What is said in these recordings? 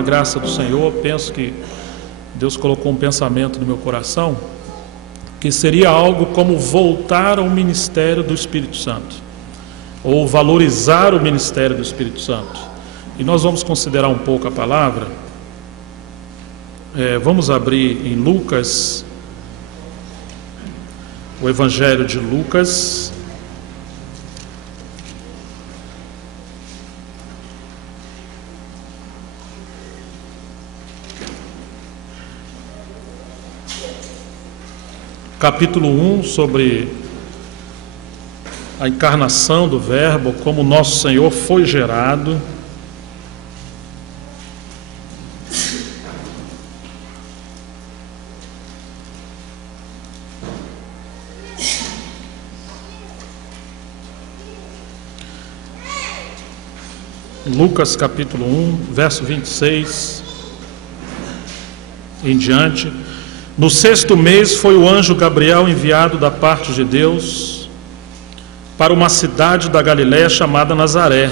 a graça do Senhor, penso que Deus colocou um pensamento no meu coração, que seria algo como voltar ao ministério do Espírito Santo, ou valorizar o ministério do Espírito Santo. E nós vamos considerar um pouco a palavra. Vamos abrir em Lucas, o Evangelho de Lucas, capítulo 1, sobre a encarnação do Verbo, como nosso Senhor foi gerado. Lucas capítulo 1, verso 26 em diante. No 6º mês foi o anjo Gabriel enviado da parte de Deus para uma cidade da Galiléia chamada Nazaré,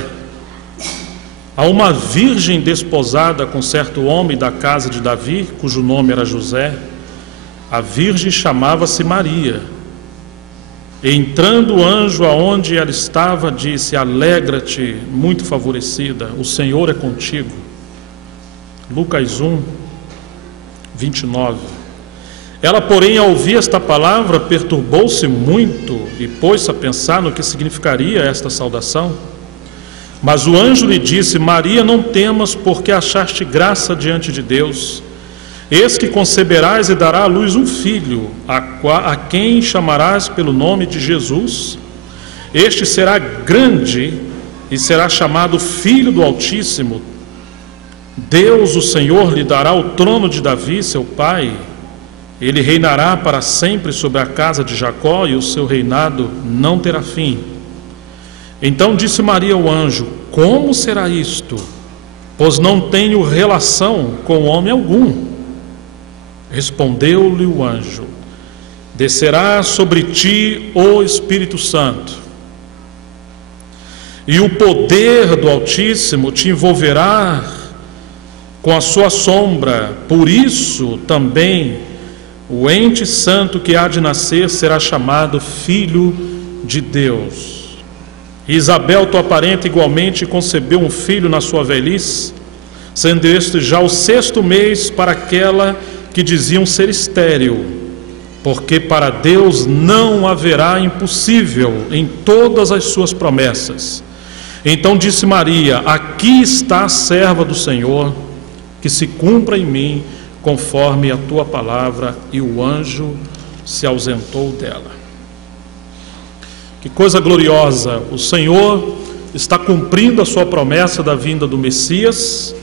a uma virgem desposada com certo homem da casa de Davi, cujo nome era José. A virgem chamava-se Maria. Entrando o anjo aonde ela estava, disse: alegra-te, muito favorecida, o Senhor é contigo. Lucas 1, 29. Ela, porém, ao ouvir esta palavra, perturbou-se muito e pôs-se a pensar no que significaria esta saudação. Mas o anjo lhe disse: Maria, não temas, porque achaste graça diante de Deus. Eis que conceberás e dará à luz um filho, a quem chamarás pelo nome de Jesus. Este será grande e será chamado Filho do Altíssimo. Deus, o Senhor, lhe dará o trono de Davi, seu pai. Ele reinará para sempre sobre a casa de Jacó, e o seu reinado não terá fim. Então disse Maria ao anjo: como será isto? Pois não tenho relação com homem algum. Respondeu-lhe o anjo: descerá sobre ti o Espírito Santo, e o poder do Altíssimo te envolverá com a sua sombra. Por isso também o ente santo que há de nascer será chamado Filho de Deus. Isabel, tua parente, igualmente concebeu um filho na sua velhice, sendo este já o 6º mês para aquela que diziam ser estéril, porque para Deus não haverá impossível em todas as suas promessas. Então disse Maria: aqui está a serva do Senhor, que se cumpra em mim conforme a tua palavra. E o anjo se ausentou dela. Que coisa gloriosa! O Senhor está cumprindo a sua promessa da vinda do Messias,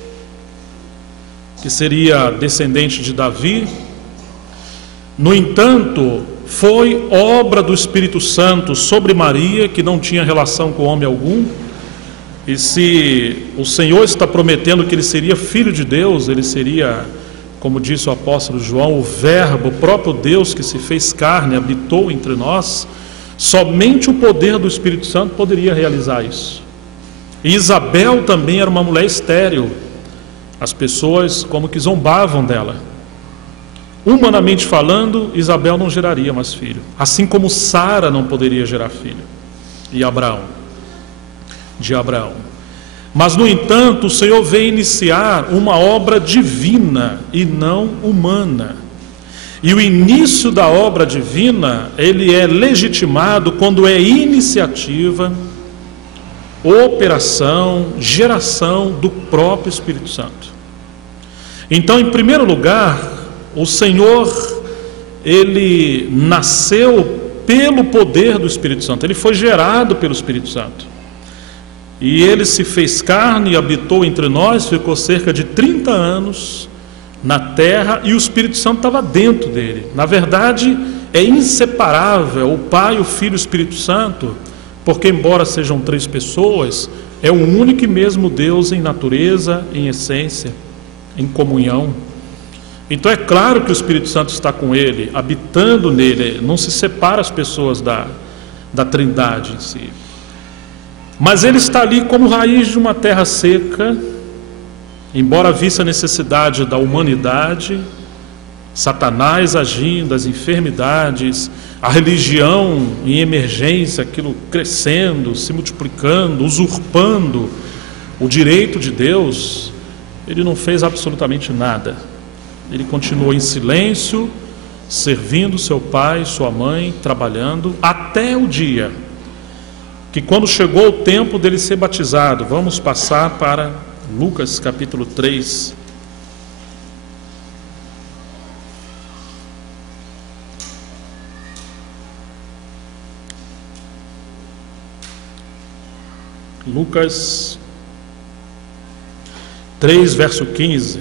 que seria descendente de Davi. No entanto, foi obra do Espírito Santo sobre Maria, que não tinha relação com homem algum. E se o Senhor está prometendo que ele seria filho de Deus, ele seria, como disse o apóstolo João, o Verbo, o próprio Deus que se fez carne, habitou entre nós, somente o poder do Espírito Santo poderia realizar isso. E Isabel também era uma mulher estéril. As pessoas como que zombavam dela. Humanamente falando, Isabel não geraria mais filho, assim como Sara não poderia gerar filho, e de Abraão. Mas, no entanto, o Senhor veio iniciar uma obra divina e não humana. E o início da obra divina, ele é legitimado quando é iniciativa, operação, geração do próprio Espírito Santo. Então, em primeiro lugar, o Senhor, ele nasceu pelo poder do Espírito Santo, ele foi gerado pelo Espírito Santo. E ele se fez carne e habitou entre nós, ficou cerca de 30 anos na terra, e o Espírito Santo estava dentro dele. Na verdade, é inseparável o Pai, o Filho e o Espírito Santo, porque embora sejam 3 pessoas, é um único e mesmo Deus em natureza, em essência, em comunhão. Então é claro que o Espírito Santo está com ele, habitando nele, não se separa as pessoas da Trindade em si. Mas ele está ali como raiz de uma terra seca, embora visse a necessidade da humanidade, Satanás agindo, as enfermidades, a religião em emergência, aquilo crescendo, se multiplicando, usurpando o direito de Deus, ele não fez absolutamente nada. Ele continuou em silêncio, servindo seu pai, sua mãe, trabalhando, até o dia que, quando chegou o tempo dele ser batizado, vamos passar para Lucas capítulo 3. Lucas 3, verso 15.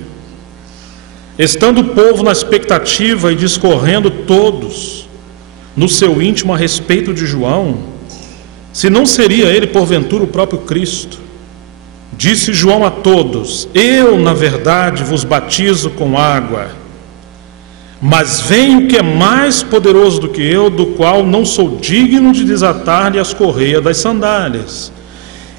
Estando o povo na expectativa e discorrendo todos no seu íntimo a respeito de João, se não seria ele porventura o próprio Cristo, disse João a todos: eu, na verdade, vos batizo com água, mas vem o que é mais poderoso do que eu, do qual não sou digno de desatar-lhe as correias das sandálias.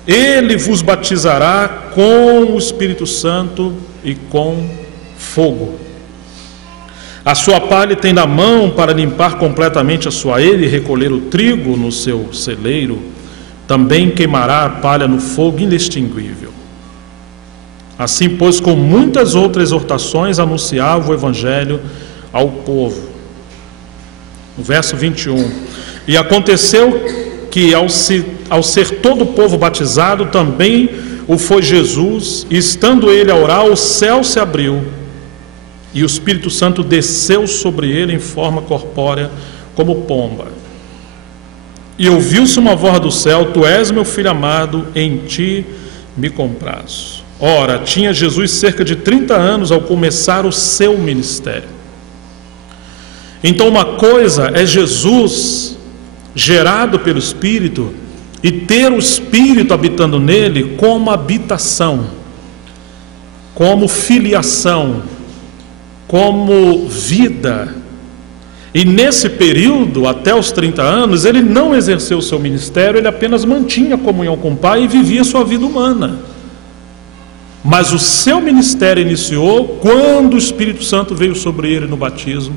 Ele vos batizará com o Espírito Santo e com fogo. A sua pá ele tem na mão para limpar completamente a sua eira e recolher o trigo no seu celeiro. Também queimará a palha no fogo inextinguível. Assim, pois, com muitas outras exortações, anunciava o Evangelho ao povo. O verso 21. E aconteceu que ao ser todo o povo batizado, também o foi Jesus, e estando ele a orar, o céu se abriu, e o Espírito Santo desceu sobre ele em forma corpórea, como pomba. E ouviu-se uma voz do céu: tu és meu filho amado, em ti me comprazo. Ora, tinha Jesus cerca de 30 anos ao começar o seu ministério. Então, uma coisa é Jesus gerado pelo Espírito e ter o Espírito habitando nele como habitação, como filiação, como vida. E nesse período, até os 30 anos, ele não exerceu o seu ministério, ele apenas mantinha a comunhão com o Pai e vivia sua vida humana. Mas o seu ministério iniciou quando o Espírito Santo veio sobre ele no batismo.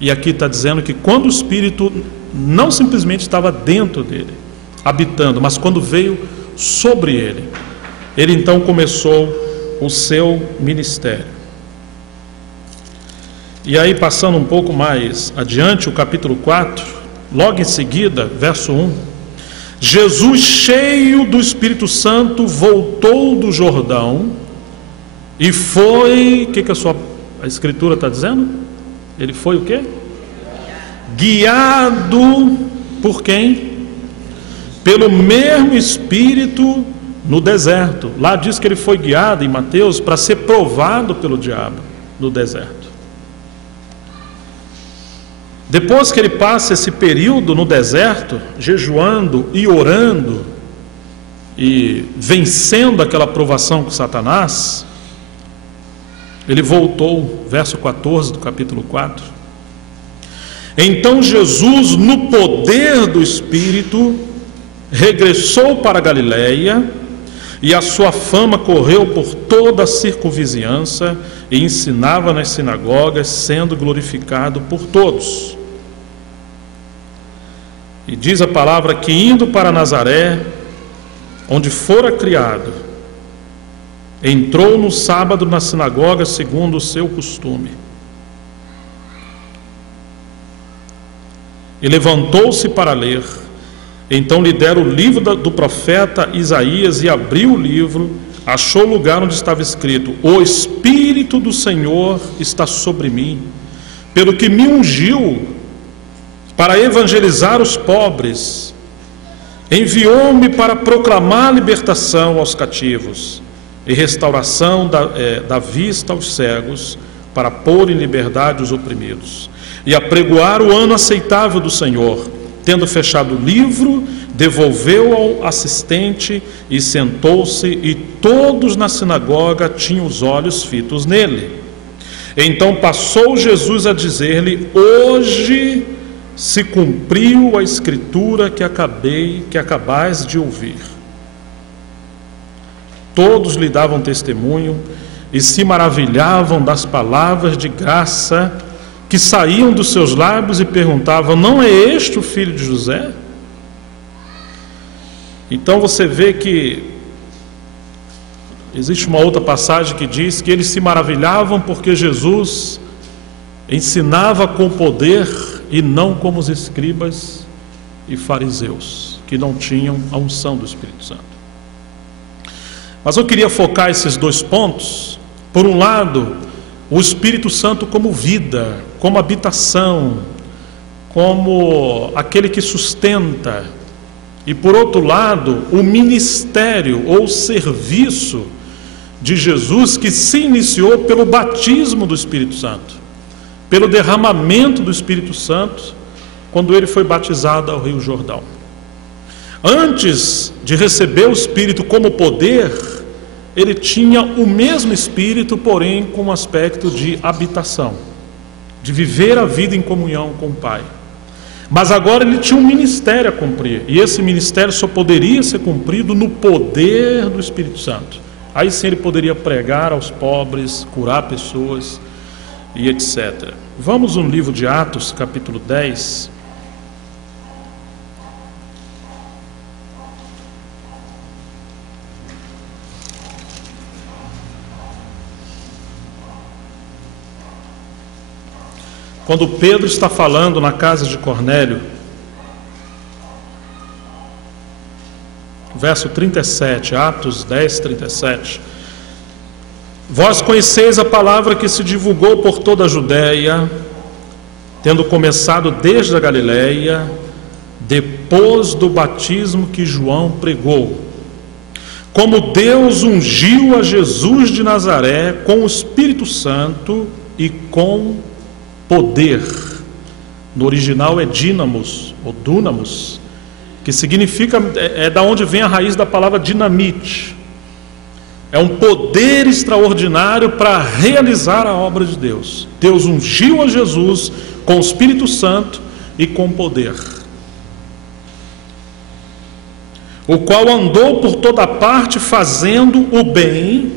E aqui está dizendo que quando o Espírito não simplesmente estava dentro dele, habitando, mas quando veio sobre ele, ele então começou o seu ministério. E aí, passando um pouco mais adiante, o capítulo 4, logo em seguida, verso 1, Jesus, cheio do Espírito Santo, voltou do Jordão e foi, o que a Escritura está dizendo? Ele foi o quê? Guiado por quem? Pelo mesmo Espírito no deserto. Lá diz que ele foi guiado, em Mateus, para ser provado pelo diabo no deserto. Depois que ele passa esse período no deserto, jejuando e orando e vencendo aquela provação com Satanás, ele voltou, verso 14 do capítulo 4. Então Jesus, no poder do Espírito, regressou para a Galileia, e a sua fama correu por toda a circunvizinhança, e ensinava nas sinagogas, sendo glorificado por todos. E diz a palavra que, indo para Nazaré, onde fora criado, entrou no sábado na sinagoga segundo o seu costume. E levantou-se para ler. Então lhe deram o livro do profeta Isaías, e abriu o livro, achou o lugar onde estava escrito: o Espírito do Senhor está sobre mim, pelo que me ungiu para evangelizar os pobres, enviou-me para proclamar libertação aos cativos e restauração da vista aos cegos, para pôr em liberdade os oprimidos, e apregoar o ano aceitável do Senhor. Tendo fechado o livro, devolveu ao assistente e sentou-se, e todos na sinagoga tinham os olhos fitos nele. Então passou Jesus a dizer-lhe: hoje se cumpriu a escritura que acabais de ouvir. Todos lhe davam testemunho e se maravilhavam das palavras de graça que saíam dos seus lábios e perguntavam: não é este o filho de José? Então você vê que existe uma outra passagem que diz que eles se maravilhavam porque Jesus ensinava com poder e não como os escribas e fariseus, que não tinham a unção do Espírito Santo. Mas eu queria focar esses dois pontos. Por um lado, o Espírito Santo como vida, como habitação, como aquele que sustenta. E por outro lado, o ministério ou serviço de Jesus, que se iniciou pelo batismo do Espírito Santo, pelo derramamento do Espírito Santo, quando ele foi batizado ao Rio Jordão. Antes de receber o Espírito como poder, ele tinha o mesmo Espírito, porém com um aspecto de habitação, de viver a vida em comunhão com o Pai. Mas agora ele tinha um ministério a cumprir, e esse ministério só poderia ser cumprido no poder do Espírito Santo. Aí sim ele poderia pregar aos pobres, curar pessoas e etc. Vamos no livro de Atos, capítulo 10. Quando Pedro está falando na casa de Cornélio, verso 37, Atos 10, 37. Vós conheceis a palavra que se divulgou por toda a Judéia, tendo começado desde a Galileia, depois do batismo que João pregou, como Deus ungiu a Jesus de Nazaré com o Espírito Santo e com poder. No original é dínamos ou dunamos, que significa, é da onde vem a raiz da palavra dinamite. É um poder extraordinário para realizar a obra de Deus. Deus ungiu a Jesus com o Espírito Santo e com poder, o qual andou por toda parte fazendo o bem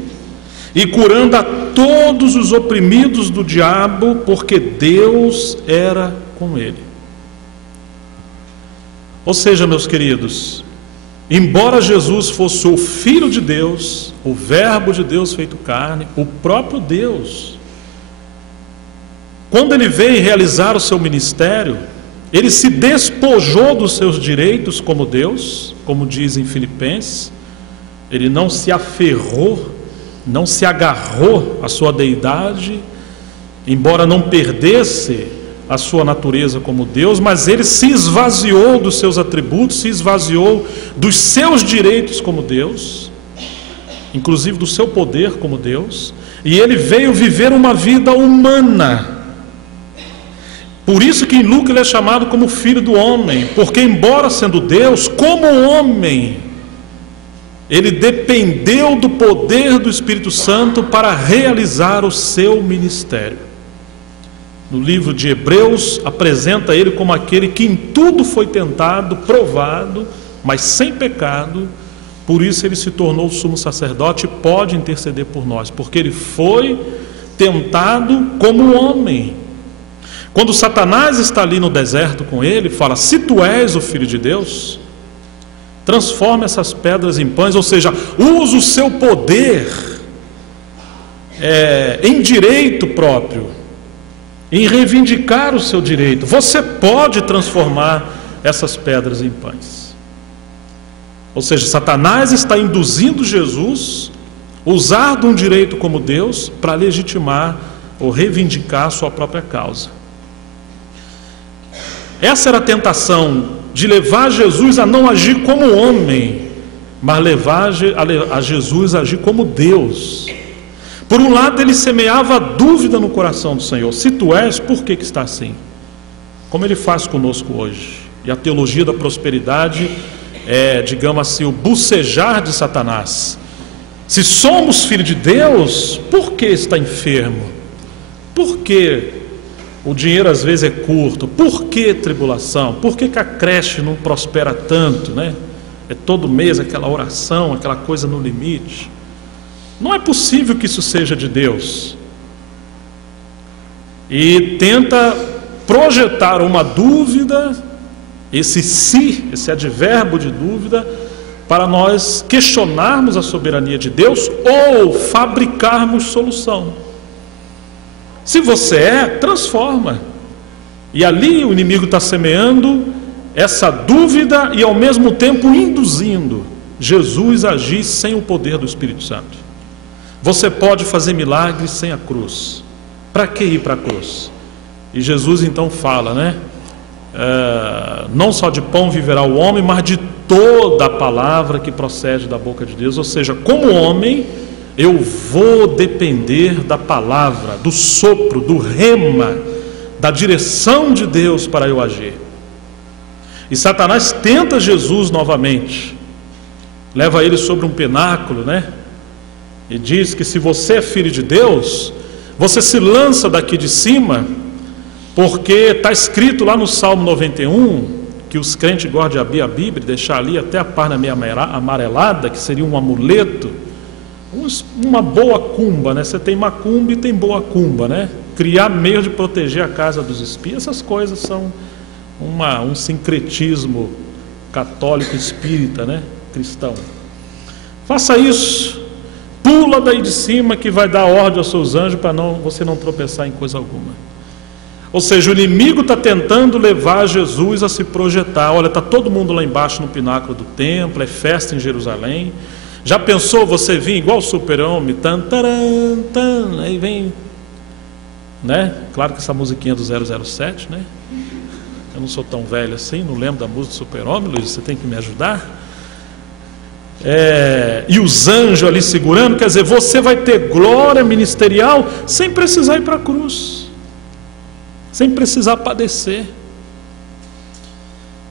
e curando a todos os oprimidos do diabo, porque Deus era com ele. Ou seja, meus queridos, embora Jesus fosse o Filho de Deus, o Verbo de Deus feito carne, o próprio Deus, quando ele veio realizar o seu ministério, ele se despojou dos seus direitos como Deus, como diz em Filipenses. Ele não se aferrou, não se agarrou à sua deidade, embora não perdesse a sua natureza como Deus, mas ele se esvaziou dos seus atributos, se esvaziou dos seus direitos como Deus, inclusive do seu poder como Deus, e ele veio viver uma vida humana. Por isso que em Lucas ele é chamado como Filho do Homem, porque embora sendo Deus, como homem, ele dependeu do poder do Espírito Santo para realizar o seu ministério. No livro de Hebreus, apresenta ele como aquele que em tudo foi tentado, provado, mas sem pecado. Por isso ele se tornou sumo sacerdote e pode interceder por nós, porque ele foi tentado como homem. Quando Satanás está ali no deserto com ele, fala: se tu és o Filho de Deus, transforma essas pedras em pães, ou seja, usa o seu poder em direito próprio, em reivindicar o seu direito. Você pode transformar essas pedras em pães. Ou seja, Satanás está induzindo Jesus a usar de um direito como Deus para legitimar ou reivindicar a sua própria causa. Essa era a tentação de levar Jesus a não agir como homem, mas levar a Jesus a agir como Deus. Por um lado, ele semeava a dúvida no coração do Senhor: se tu és, por que está assim? Como ele faz conosco hoje. E a teologia da prosperidade é, digamos assim, o bucejar de Satanás. Se somos filhos de Deus, por que está enfermo? Por que o dinheiro às vezes é curto? Por que tribulação? Por que a creche não prospera tanto, né? É todo mês aquela oração, aquela coisa no limite. Não é possível que isso seja de Deus. E tenta projetar uma dúvida, esse se, esse advérbio de dúvida, para nós questionarmos a soberania de Deus ou fabricarmos solução. Se você transforma. E ali o inimigo está semeando essa dúvida e ao mesmo tempo induzindo Jesus a agir sem o poder do Espírito Santo. Você pode fazer milagres sem a cruz. Para que ir para a cruz? E Jesus então fala, né? Não só de pão viverá o homem, mas de toda a palavra que procede da boca de Deus. Ou seja, como homem, eu vou depender da palavra, do sopro, do rema, da direção de Deus para eu agir. E Satanás tenta Jesus novamente, leva ele sobre um pináculo, né? E diz que se você é filho de Deus, você se lança daqui de cima, porque está escrito lá no Salmo 91, que os crentes gostam de abrir a Bíblia e deixar ali até a página meio amarelada, que seria um amuleto, uma boa cumba, né? Você tem macumba e tem boa cumba, né? Criar meio de proteger a casa dos espias, essas coisas são um sincretismo católico espírita, né? Cristão. Faça isso, pula daí de cima que vai dar ordem aos seus anjos para você não tropeçar em coisa alguma. Ou seja, o inimigo está tentando levar Jesus a se projetar. Olha, está todo mundo lá embaixo no pináculo do templo, é festa em Jerusalém. Já pensou você vir igual o Super-Homem, aí vem, né? Claro que essa musiquinha do 007, né? Eu não sou tão velho assim, não lembro da música do Super-Homem, Luiz, você tem que me ajudar. E os anjos ali segurando, quer dizer, você vai ter glória ministerial sem precisar ir para a cruz, sem precisar padecer.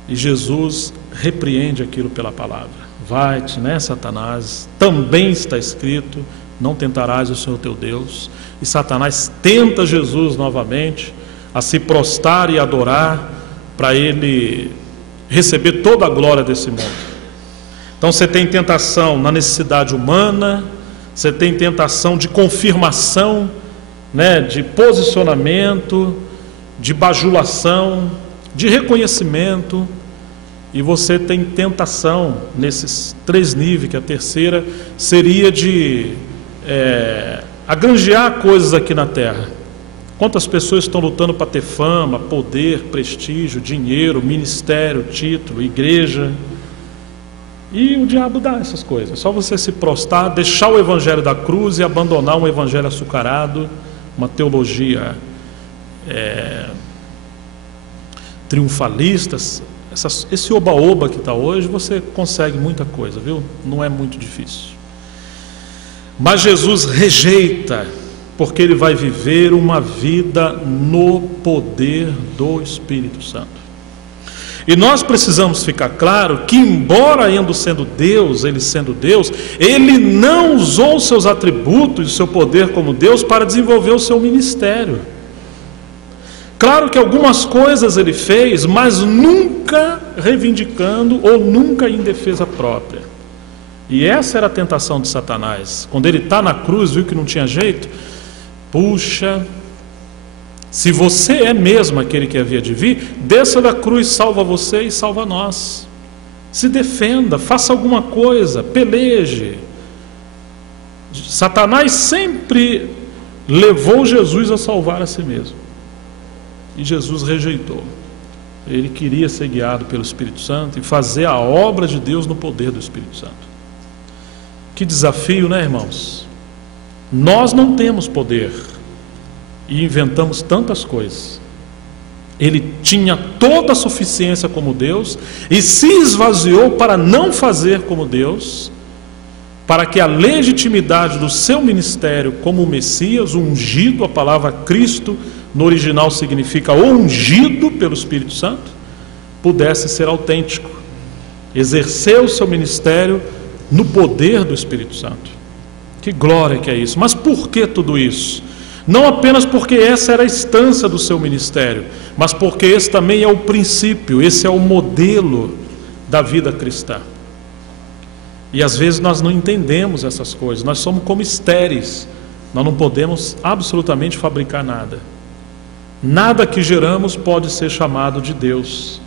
E Jesus repreende aquilo pela palavra. Vai-te, né, Satanás, também está escrito, não tentarás o Senhor teu Deus. E Satanás tenta Jesus novamente a se prostrar e adorar, para ele receber toda a glória desse mundo. Então você tem tentação na necessidade humana, você tem tentação de confirmação, né, de posicionamento, de bajulação, de reconhecimento, e você tem tentação nesses 3 níveis, que a terceira seria de agranjear coisas aqui na terra. Quantas pessoas estão lutando para ter fama, poder, prestígio, dinheiro, ministério, título, igreja? E o diabo dá essas coisas. É só você se prostrar, deixar o evangelho da cruz e abandonar um evangelho açucarado, uma teologia triunfalista. Esse oba-oba que está hoje, você consegue muita coisa, viu? Não é muito difícil. Mas Jesus rejeita, porque ele vai viver uma vida no poder do Espírito Santo. E nós precisamos ficar claro que, embora ainda sendo Deus, ele não usou seus atributos e seu poder como Deus para desenvolver o seu ministério. Claro que algumas coisas ele fez, mas nunca reivindicando ou nunca em defesa própria. E essa era a tentação de Satanás. Quando ele está na cruz, viu que não tinha jeito, puxa, se você é mesmo aquele que havia de vir, desça da cruz, salva você e salva nós. Se defenda, faça alguma coisa, peleje. Satanás sempre levou Jesus a salvar a si mesmo. E Jesus rejeitou. Ele queria ser guiado pelo Espírito Santo e fazer a obra de Deus no poder do Espírito Santo. Que desafio, né, irmãos? Nós não temos poder e inventamos tantas coisas. Ele tinha toda a suficiência como Deus e se esvaziou para não fazer como Deus, para que a legitimidade do seu ministério como Messias, o ungido, a palavra Cristo no original significa ungido pelo Espírito Santo, pudesse ser autêntico, exercer o seu ministério no poder do Espírito Santo. Que glória que é isso! Mas por que tudo isso? Não apenas porque essa era a instância do seu ministério, mas porque esse também é o princípio, esse é o modelo da vida cristã. E às vezes nós não entendemos essas coisas, nós somos como estéreis, nós não podemos absolutamente fabricar nada. Nada que geramos pode ser chamado de Deus.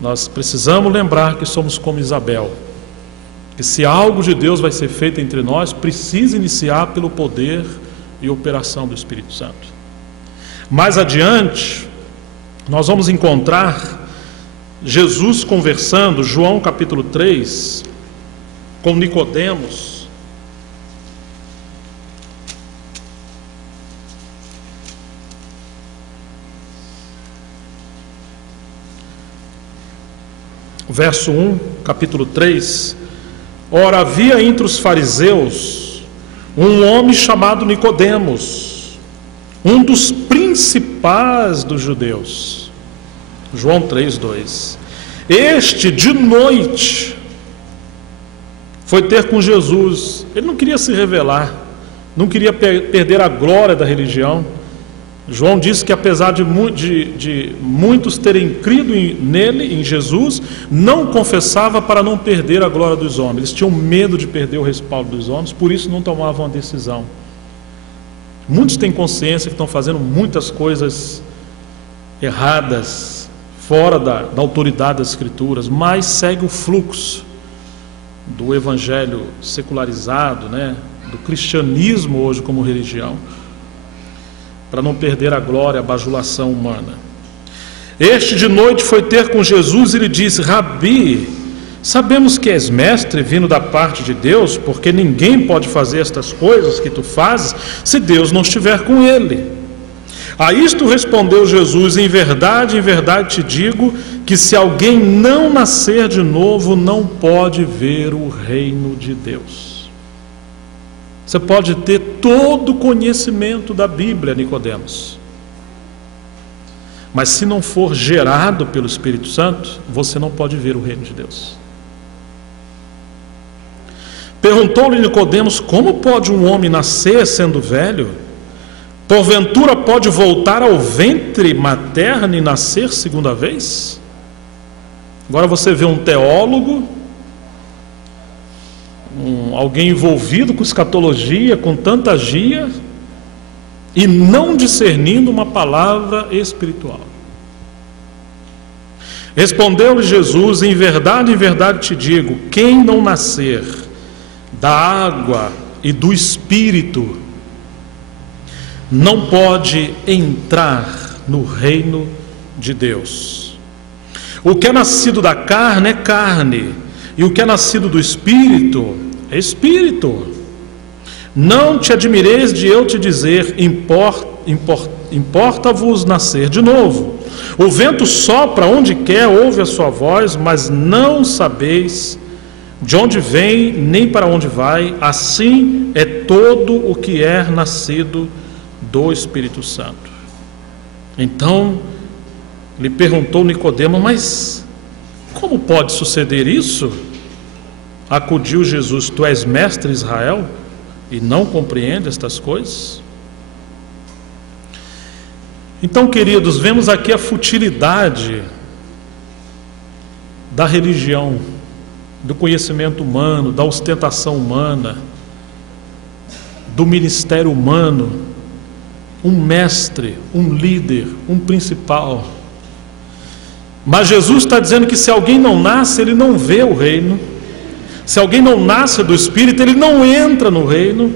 Nós precisamos lembrar que somos como Isabel, que se algo de Deus vai ser feito entre nós, precisa iniciar pelo poder e operação do Espírito Santo. Mais adiante, nós vamos encontrar Jesus conversando, João capítulo 3, com Nicodemos. Verso 1, capítulo 3. Ora, havia entre os fariseus um homem chamado Nicodemos, um dos principais dos judeus. João 3:2. Este de noite foi ter com Jesus. Ele não queria se revelar, não queria perder a glória da religião. João disse que apesar de muitos terem crido nele, em Jesus, não confessava para não perder a glória dos homens. Eles tinham medo de perder o respaldo dos homens, por isso não tomavam a decisão. Muitos têm consciência que estão fazendo muitas coisas erradas, fora da autoridade das Escrituras, mas segue o fluxo do evangelho secularizado, do cristianismo hoje como religião, para não perder a glória, a bajulação humana. Este de noite foi ter com Jesus e lhe disse: Rabi, sabemos que és mestre vindo da parte de Deus, porque ninguém pode fazer estas coisas que tu fazes se Deus não estiver com ele. A isto respondeu Jesus: em verdade te digo que se alguém não nascer de novo, não pode ver o reino de Deus. Você pode ter todo o conhecimento da Bíblia, Nicodemos, mas se não for gerado pelo Espírito Santo, você não pode ver o reino de Deus. Perguntou-lhe Nicodemos: como pode um homem nascer sendo velho? Porventura pode voltar ao ventre materno e nascer segunda vez? Agora você vê um teólogo, alguém envolvido com escatologia, com tanta gia, e não discernindo uma palavra espiritual. Respondeu-lhe Jesus: em verdade te digo, quem não nascer da água e do Espírito não pode entrar no reino de Deus. O que é nascido da carne é carne, e o que é nascido do Espírito é Espírito. Não te admireis de eu te dizer: importa-vos nascer de novo. O vento sopra onde quer, ouve a sua voz, mas não sabeis de onde vem, nem para onde vai. Assim é todo o que é nascido do Espírito Santo. Então lhe perguntou Nicodemo: mas como pode suceder isso? Acudiu Jesus: tu és mestre de Israel e não compreende estas coisas? Então, queridos, vemos aqui a futilidade da religião, do conhecimento humano, da ostentação humana, do ministério humano. Um mestre, um líder, um principal. Mas Jesus está dizendo que se alguém não nasce, ele não vê o reino. Se alguém não nasce do Espírito, ele não entra no reino.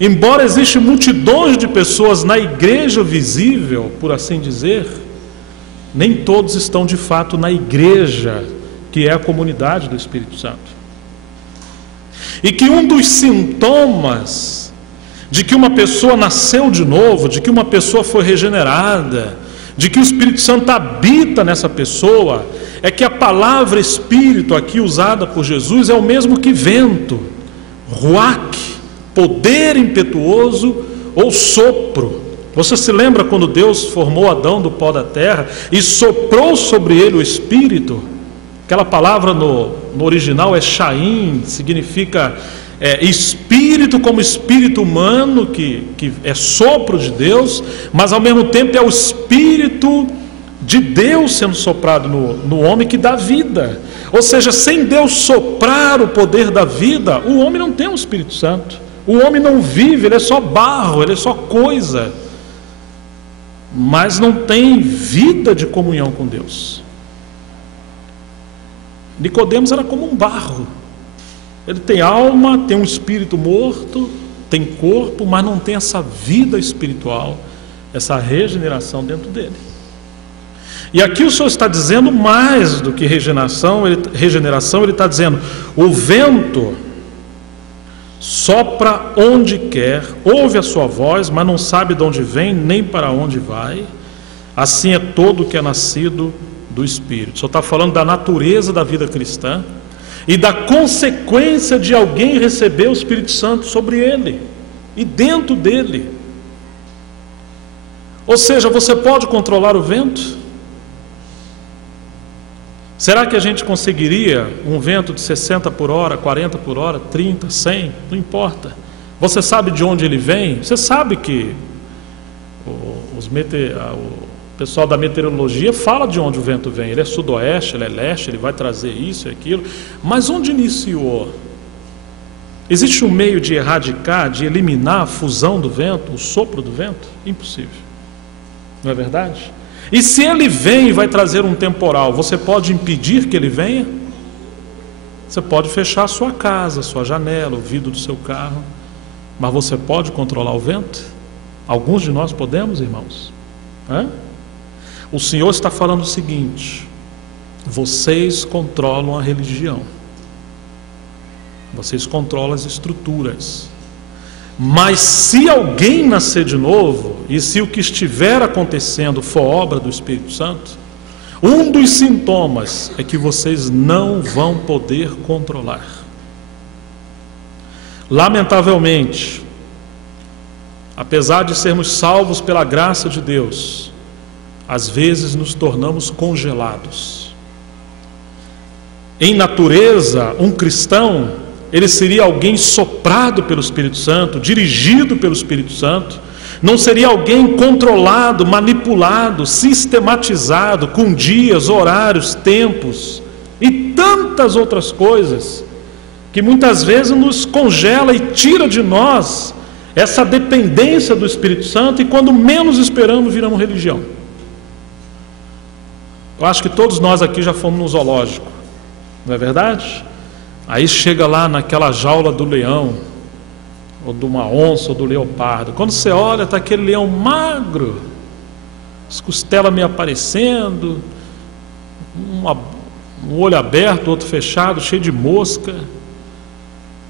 Embora existam multidões de pessoas na igreja visível, por assim dizer, nem todos estão de fato na igreja, que é a comunidade do Espírito Santo. E que um dos sintomas de que uma pessoa nasceu de novo, de que uma pessoa foi regenerada, de que o Espírito Santo habita nessa pessoa, é que a palavra Espírito aqui usada por Jesus é o mesmo que vento, ruach, poder impetuoso ou sopro. Você se lembra quando Deus formou Adão do pó da terra e soprou sobre ele o Espírito? Aquela palavra no original é Shaim, significa espírito, como espírito humano, que é sopro de Deus, mas ao mesmo tempo é o espírito de Deus sendo soprado no homem que dá vida. Ou seja, sem Deus soprar o poder da vida, o homem não tem o Espírito Santo. O homem não vive, ele é só barro, ele é só coisa, mas não tem vida de comunhão com Deus. Nicodemos era como um barro. Ele tem alma, tem um espírito morto, tem corpo, mas não tem essa vida espiritual, essa regeneração dentro dele. E aqui o Senhor está dizendo mais do que regeneração, ele está dizendo: o vento sopra onde quer, ouve a sua voz, mas não sabe de onde vem, nem para onde vai. Assim é todo o que é nascido do Espírito. O Senhor está falando da natureza da vida cristã e da consequência de alguém receber o Espírito Santo sobre ele e dentro dele. Ou seja, você pode controlar o vento? Será que a gente conseguiria um vento de 60 por hora, 40 por hora, 30, 100? Não importa. Você sabe de onde ele vem? Você sabe que o pessoal da meteorologia fala de onde o vento vem. Ele é sudoeste, ele é leste, ele vai trazer isso e aquilo. Mas onde iniciou? Existe um meio de erradicar, de eliminar a fusão do vento, o sopro do vento? Impossível. Não é verdade? E se ele vem e vai trazer um temporal, você pode impedir que ele venha? Você pode fechar a sua casa, a sua janela, o vidro do seu carro, mas você pode controlar o vento? Alguns de nós podemos, irmãos? O Senhor está falando o seguinte: vocês controlam a religião, vocês controlam as estruturas. Mas se alguém nascer de novo, e se o que estiver acontecendo for obra do Espírito Santo, um dos sintomas é que vocês não vão poder controlar. Lamentavelmente, apesar de sermos salvos pela graça de Deus, às vezes nos tornamos congelados. Em natureza, um cristão, ele seria alguém soprado pelo Espírito Santo, dirigido pelo Espírito Santo. Não seria alguém controlado, manipulado, sistematizado, com dias, horários, tempos e tantas outras coisas, que muitas vezes nos congela e tira de nós essa dependência do Espírito Santo, e quando menos esperamos, viramos religião. Eu acho que todos nós aqui já fomos no zoológico, não é verdade? Aí chega lá naquela jaula do leão, ou de uma onça, ou do leopardo. Quando você olha, está aquele leão magro, as costelas meio aparecendo, um olho aberto, outro fechado, cheio de mosca.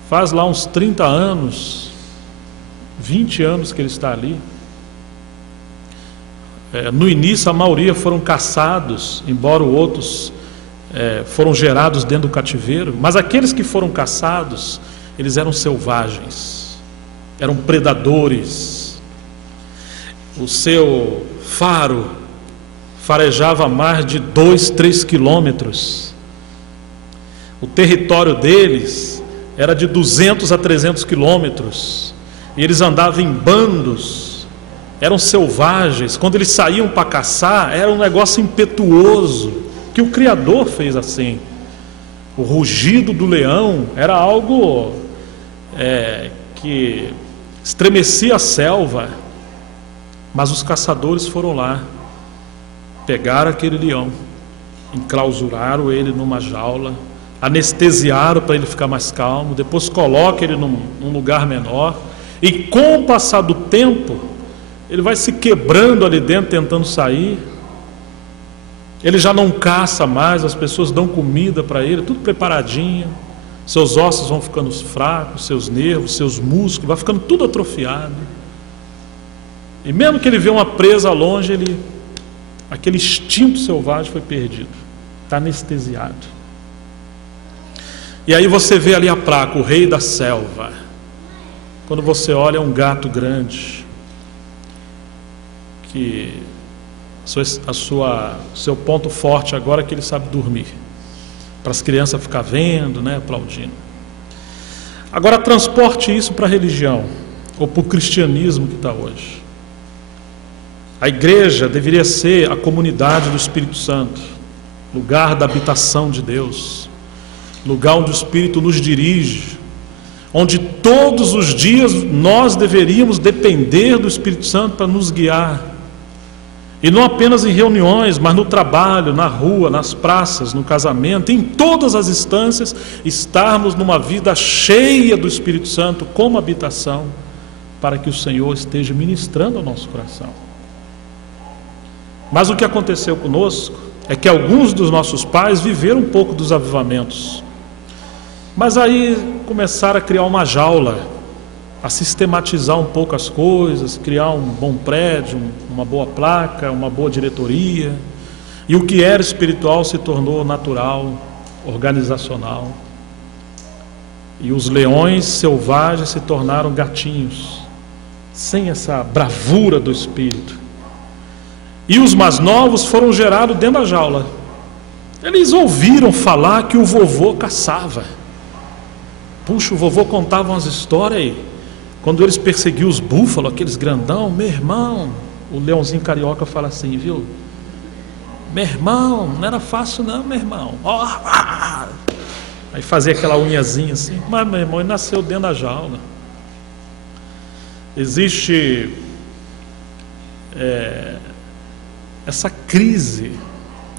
Faz lá uns 30 anos, 20 anos que ele está ali. No início a maioria foram caçados, embora outros foram gerados dentro do cativeiro, mas aqueles que foram caçados, eles eram selvagens, eram predadores. O seu faro farejava mais de 2, 3 quilômetros. O território deles era de 200 a 300 quilômetros, e eles andavam em bandos, eram selvagens. Quando eles saíam para caçar, era um negócio impetuoso, que o Criador fez assim. O rugido do leão era algo que estremecia a selva. Mas os caçadores foram lá, pegaram aquele leão, enclausuraram ele numa jaula, anestesiaram para ele ficar mais calmo, depois colocam ele num lugar menor, e com o passar do tempo, ele vai se quebrando ali dentro, tentando sair. Ele já não caça mais, as pessoas dão comida para ele, tudo preparadinho. Seus ossos vão ficando fracos, seus nervos, seus músculos, vai ficando tudo atrofiado. E mesmo que ele vê uma presa longe, aquele instinto selvagem foi perdido, está anestesiado. E aí você vê ali a placa, o rei da selva. Quando você olha, é um gato grande, que seu ponto forte agora é que ele sabe dormir, para as crianças ficar vendo, aplaudindo. Agora transporte isso para a religião, ou para o cristianismo que está hoje. A igreja deveria ser a comunidade do Espírito Santo, lugar da habitação de Deus, lugar onde o Espírito nos dirige, onde todos os dias nós deveríamos depender do Espírito Santo para nos guiar. E não apenas em reuniões, mas no trabalho, na rua, nas praças, no casamento, em todas as instâncias, estarmos numa vida cheia do Espírito Santo como habitação, para que o Senhor esteja ministrando ao nosso coração. Mas o que aconteceu conosco é que alguns dos nossos pais viveram um pouco dos avivamentos, mas aí começaram a criar uma jaula, a sistematizar um pouco as coisas, criar um bom prédio, uma boa placa, uma boa diretoria, e o que era espiritual se tornou natural, organizacional, e os leões selvagens se tornaram gatinhos, sem essa bravura do Espírito. E os mais novos foram gerados dentro da jaula. Eles ouviram falar que o vovô caçava. Puxa, o vovô contava umas histórias aí. Quando eles perseguiam os búfalos, aqueles grandão, meu irmão, o leãozinho carioca fala assim, viu? Meu irmão, não era fácil não, meu irmão. Aí fazia aquela unhazinha assim, mas meu irmão, ele nasceu dentro da jaula. Existe essa crise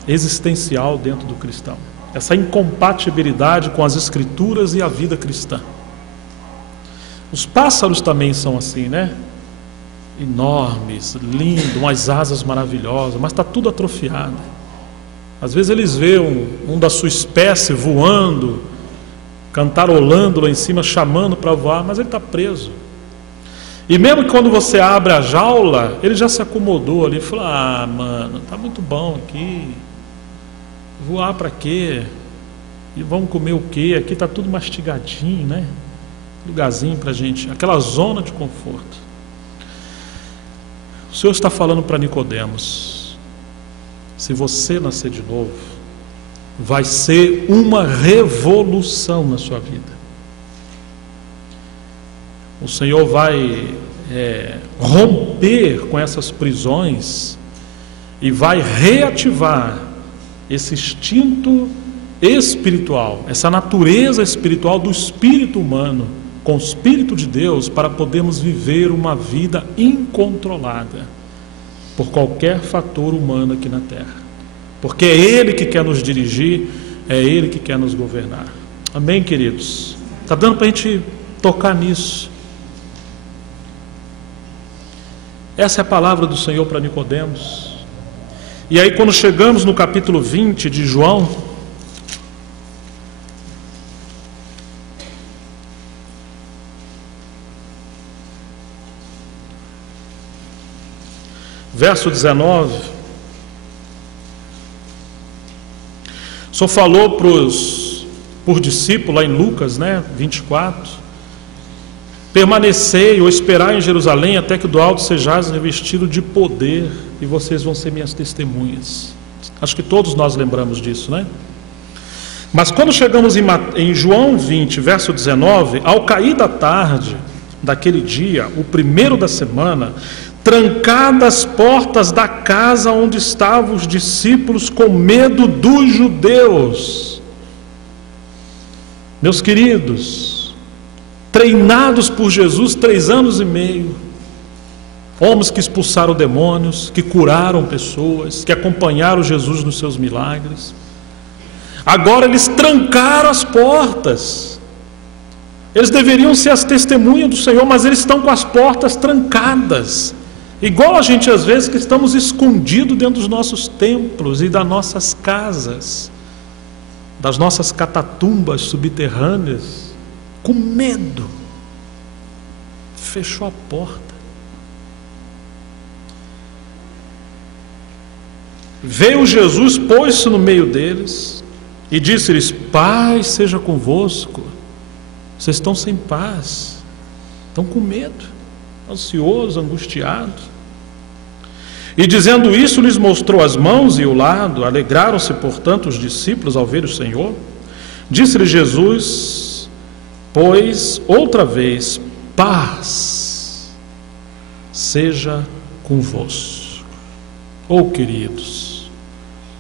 existencial dentro do cristão, essa incompatibilidade com as Escrituras e a vida cristã. Os pássaros também são assim, né? Enormes, lindos, umas asas maravilhosas, mas está tudo atrofiado. Às vezes eles veem um da sua espécie voando, cantarolando lá em cima, chamando para voar, mas ele está preso. E mesmo que quando você abre a jaula, ele já se acomodou ali, falou, mano, tá muito bom aqui, voar para quê? E vamos comer o quê? Aqui tá tudo mastigadinho, né? Lugarzinho para a gente, aquela zona de conforto. O Senhor está falando para Nicodemos, se você nascer de novo, vai ser uma revolução na sua vida. O Senhor vai romper com essas prisões e vai reativar esse instinto espiritual, essa natureza espiritual do espírito humano, com o Espírito de Deus, para podermos viver uma vida incontrolada por qualquer fator humano aqui na terra. Porque é Ele que quer nos dirigir, é Ele que quer nos governar. Amém, queridos? Está dando para a gente tocar nisso. Essa é a palavra do Senhor para Nicodemos. E aí quando chegamos no capítulo 20 de João, verso 19, o Senhor falou por discípulo lá em Lucas, 24, permanecei ou esperai em Jerusalém até que do alto sejais revestido de poder e vocês vão ser minhas testemunhas. Acho que todos nós lembramos disso, né? Mas quando chegamos em João 20, verso 19, ao cair da tarde daquele dia, o primeiro da semana, trancadas as portas da casa onde estavam os discípulos com medo dos judeus. Meus queridos, treinados por Jesus 3 anos e meio, homens que expulsaram demônios, que curaram pessoas, que acompanharam Jesus nos seus milagres, agora eles trancaram as portas. Eles deveriam ser as testemunhas do Senhor, mas eles estão com as portas trancadas, igual a gente às vezes que estamos escondidos dentro dos nossos templos e das nossas casas, das nossas catatumbas subterrâneas, com medo, fechou a porta. Veio Jesus, pôs-se no meio deles e disse-lhes, paz seja convosco. Vocês estão sem paz, estão com medo, ansiosos, angustiados. E dizendo isso, lhes mostrou as mãos e o lado. Alegraram-se, portanto, os discípulos ao ver o Senhor. Disse-lhe Jesus, pois, outra vez, paz seja convosco. Oh, queridos,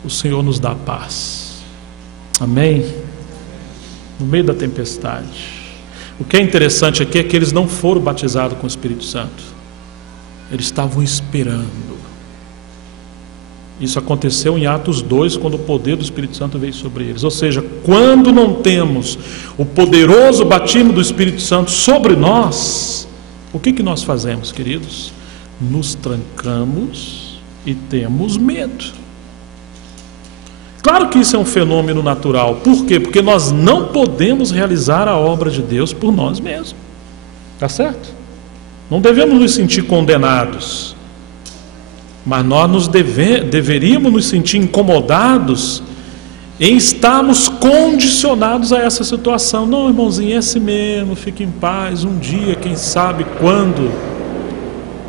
o Senhor nos dá paz. Amém? No meio da tempestade. O que é interessante aqui é que eles não foram batizados com o Espírito Santo. Eles estavam esperando. Isso aconteceu em Atos 2, quando o poder do Espírito Santo veio sobre eles. Ou seja, quando não temos o poderoso batismo do Espírito Santo sobre nós, o que nós fazemos, queridos? Nos trancamos e temos medo. Claro que isso é um fenômeno natural. Por quê? Porque nós não podemos realizar a obra de Deus por nós mesmos. Tá certo? Não devemos nos sentir condenados. Mas nós deveríamos nos sentir incomodados em estarmos condicionados a essa situação. Não, irmãozinho, é assim mesmo, fique em paz. Um dia, quem sabe quando,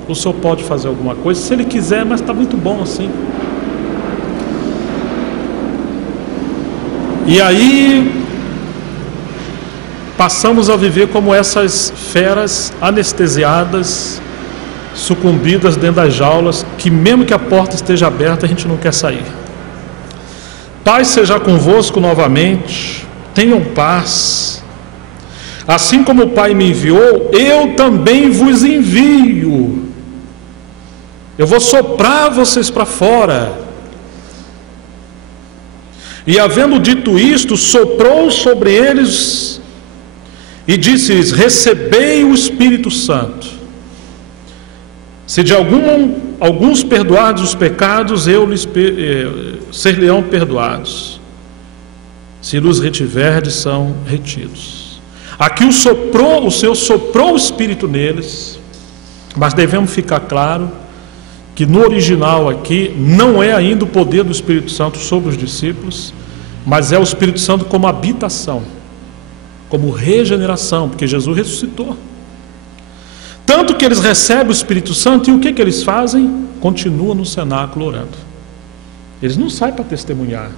o senhor pode fazer alguma coisa, se ele quiser, mas está muito bom assim. E aí passamos a viver como essas feras anestesiadas, sucumbidas dentro das jaulas, que mesmo que a porta esteja aberta, a gente não quer sair. Paz seja convosco novamente, tenham paz. Assim como o Pai me enviou, eu também vos envio. Eu vou soprar vocês para fora. E havendo dito isto, soprou sobre eles e disse-lhes: recebei o Espírito Santo. Se de alguns perdoardes os pecados, ser-lhe-ão perdoados. Se los retiverdes, são retidos. Aqui o Senhor soprou o Espírito neles, mas devemos ficar claro que no original aqui não é ainda o poder do Espírito Santo sobre os discípulos, mas é o Espírito Santo como habitação, como regeneração, porque Jesus ressuscitou. Tanto que eles recebem o Espírito Santo, e o que eles fazem? Continuam no cenáculo orando. Eles não saem para testemunhar,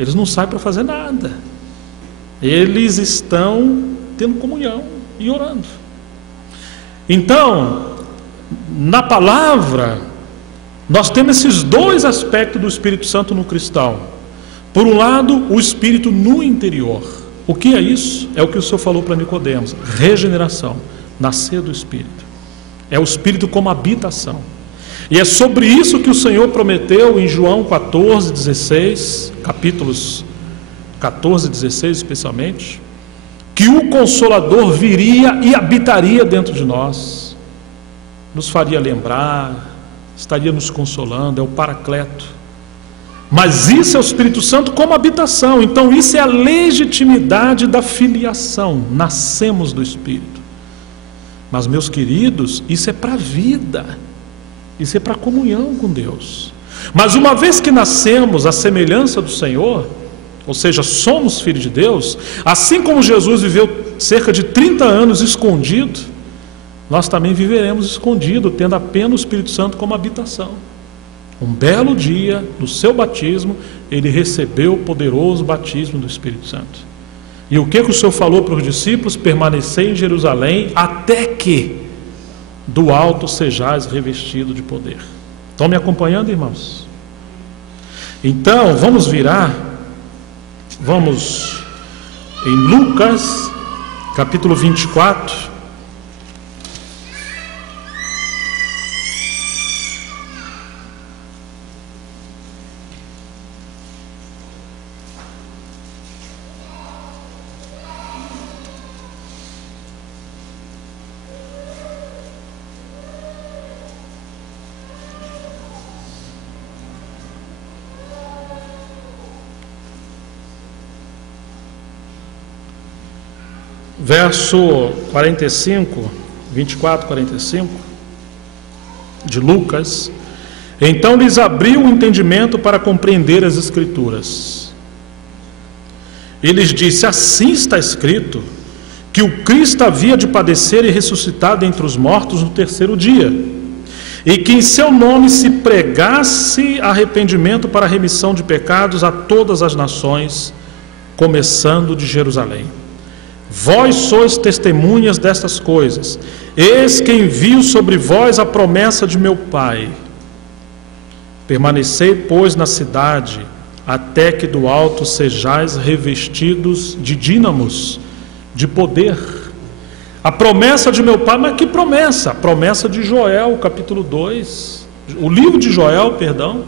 eles não saem para fazer nada, eles estão tendo comunhão e orando. Então, na palavra, nós temos esses dois aspectos do Espírito Santo no cristão. Por um lado, o Espírito no interior. O que é isso? É o que o Senhor falou para Nicodemos: regeneração, nascer do Espírito. É o Espírito como habitação. E é sobre isso que o Senhor prometeu em João 14, 16, capítulos 14 e 16 especialmente, que o Consolador viria e habitaria dentro de nós, nos faria lembrar, estaria nos consolando, é o Paracleto. Mas isso é o Espírito Santo como habitação. Então isso é a legitimidade da filiação. Nascemos do Espírito. Mas, meus queridos, isso é para a vida, isso é para a comunhão com Deus. Mas uma vez que nascemos à semelhança do Senhor, ou seja, somos filhos de Deus, assim como Jesus viveu cerca de 30 anos escondido, nós também viveremos escondido, tendo apenas o Espírito Santo como habitação. Um belo dia, no seu batismo, ele recebeu o poderoso batismo do Espírito Santo. E o que o Senhor falou para os discípulos? Permanecei em Jerusalém até que do alto sejais revestido de poder. Estão me acompanhando, irmãos? Então, vamos em Lucas, capítulo 24. Verso 45, 24, 45, de Lucas. Então lhes abriu o entendimento para compreender as Escrituras. E lhes disse: assim está escrito, que o Cristo havia de padecer e ressuscitar dentre os mortos no terceiro dia, e que em seu nome se pregasse arrependimento para a remissão de pecados a todas as nações, começando de Jerusalém. Vós sois testemunhas destas coisas. Eis que envio sobre vós a promessa de meu Pai. Permanecei, pois, na cidade, até que do alto sejais revestidos de dínamos, de poder. A promessa de meu pai, mas que promessa? A promessa de Joel, capítulo 2, o livro de Joel, perdão,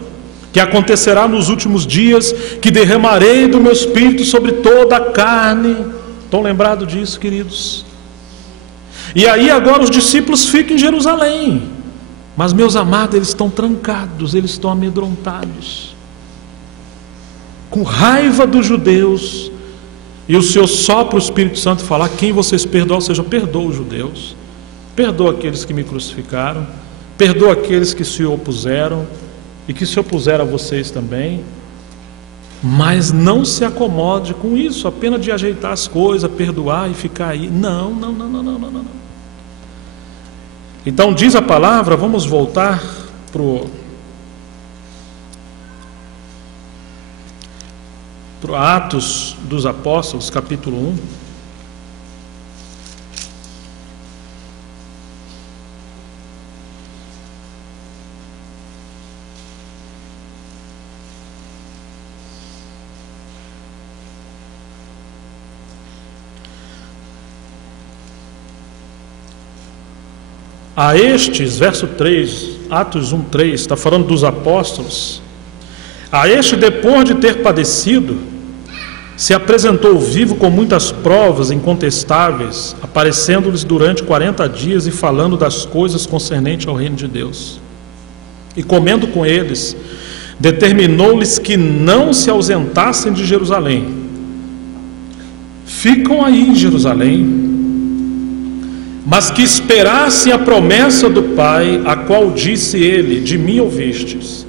que acontecerá nos últimos dias, que derramarei do meu espírito sobre toda a carne. Estão lembrados disso, queridos? E aí agora os discípulos ficam em Jerusalém, mas meus amados, eles estão trancados, eles estão amedrontados, com raiva dos judeus. E o Senhor sopra o Espírito Santo e fala: quem vocês perdoam, ou seja, perdoa os judeus, perdoa aqueles que me crucificaram, perdoa aqueles que se opuseram e que se opuseram a vocês também. Mas não se acomode com isso, apenas de ajeitar as coisas, perdoar e ficar aí. Não. Então diz a palavra, vamos voltar para Atos dos Apóstolos, capítulo 1. A estes, verso 3, Atos 1, 3, está falando dos apóstolos. A este, depois de ter padecido, se apresentou vivo com muitas provas incontestáveis, aparecendo-lhes durante 40 dias e falando das coisas concernentes ao reino de Deus. E comendo com eles, determinou-lhes que não se ausentassem de Jerusalém. Ficam aí em Jerusalém, mas que esperassem a promessa do Pai, a qual disse ele: de mim ouvistes.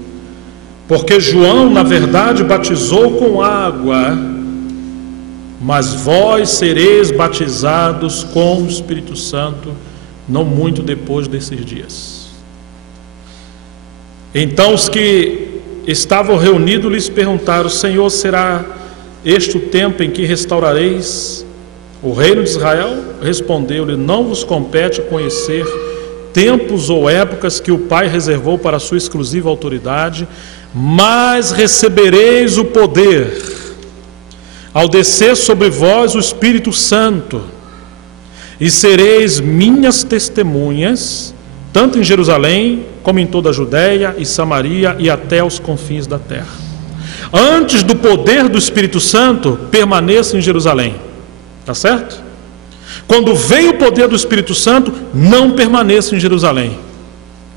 Porque João, na verdade, batizou com água, mas vós sereis batizados com o Espírito Santo, não muito depois desses dias. Então os que estavam reunidos lhes perguntaram: Senhor, será este o tempo em que restaurareis o reino de Israel? Respondeu-lhe: não vos compete conhecer tempos ou épocas que o Pai reservou para a sua exclusiva autoridade, mas recebereis o poder ao descer sobre vós o Espírito Santo, e sereis minhas testemunhas, tanto em Jerusalém, como em toda a Judéia e Samaria e até os confins da terra. Antes do poder do Espírito Santo, permaneça em Jerusalém. Está certo? Quando vem o poder do Espírito Santo, não permaneça em Jerusalém.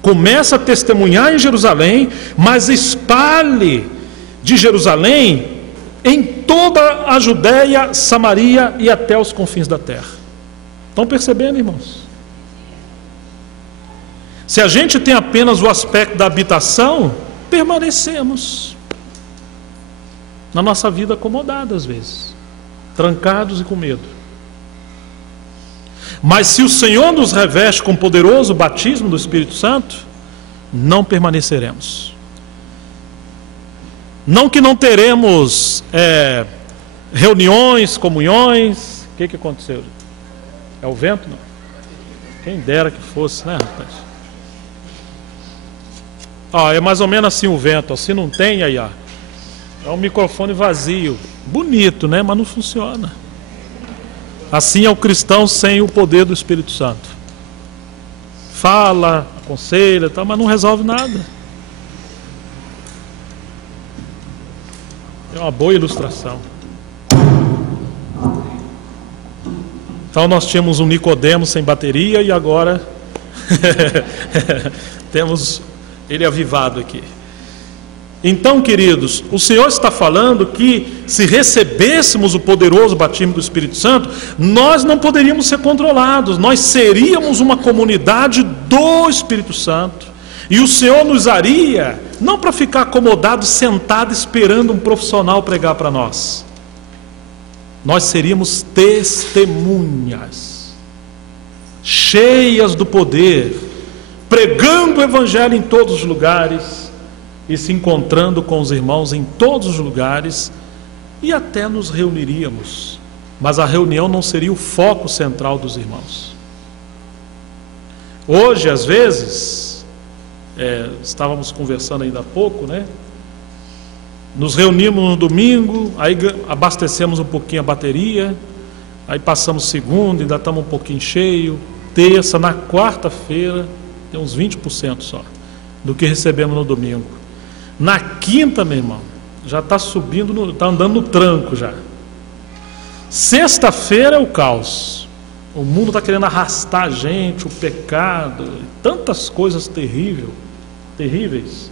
Começa a testemunhar em Jerusalém, mas espalhe de Jerusalém em toda a Judéia, Samaria e até os confins da terra. Estão percebendo, irmãos? Se a gente tem apenas o aspecto da habitação, permanecemos na nossa vida acomodada às vezes, trancados e com medo. Mas se o Senhor nos reveste com poderoso batismo do Espírito Santo, não permaneceremos. Não que não teremos reuniões, comunhões. O que aconteceu? É o vento? Não. Quem dera que fosse, né, rapaz? É mais ou menos assim o vento. Ó. Se não tem, aí é um microfone vazio. Bonito, né? Mas não funciona. Assim é o cristão sem o poder do Espírito Santo. Fala, aconselha, mas não resolve nada. É uma boa ilustração. Então nós tínhamos um Nicodemo sem bateria e agora temos ele avivado aqui. Então, queridos, o Senhor está falando que se recebêssemos o poderoso batismo do Espírito Santo, nós não poderíamos ser controlados, nós seríamos uma comunidade do Espírito Santo. E o Senhor nos usaria, não para ficar acomodado, sentado, esperando um profissional pregar para nós. Nós seríamos testemunhas, cheias do poder, pregando o Evangelho em todos os lugares, e se encontrando com os irmãos em todos os lugares, e até nos reuniríamos, mas a reunião não seria o foco central dos irmãos. Hoje, às vezes, estávamos conversando ainda há pouco, né? Nos reunimos no domingo, aí abastecemos um pouquinho a bateria, aí passamos segunda, ainda estamos um pouquinho cheio, terça, na quarta-feira tem uns 20% só do que recebemos no domingo. Na quinta, meu irmão, já está subindo, está andando no tranco já. Sexta-feira é o caos. O mundo está querendo arrastar a gente, o pecado, tantas coisas terríveis.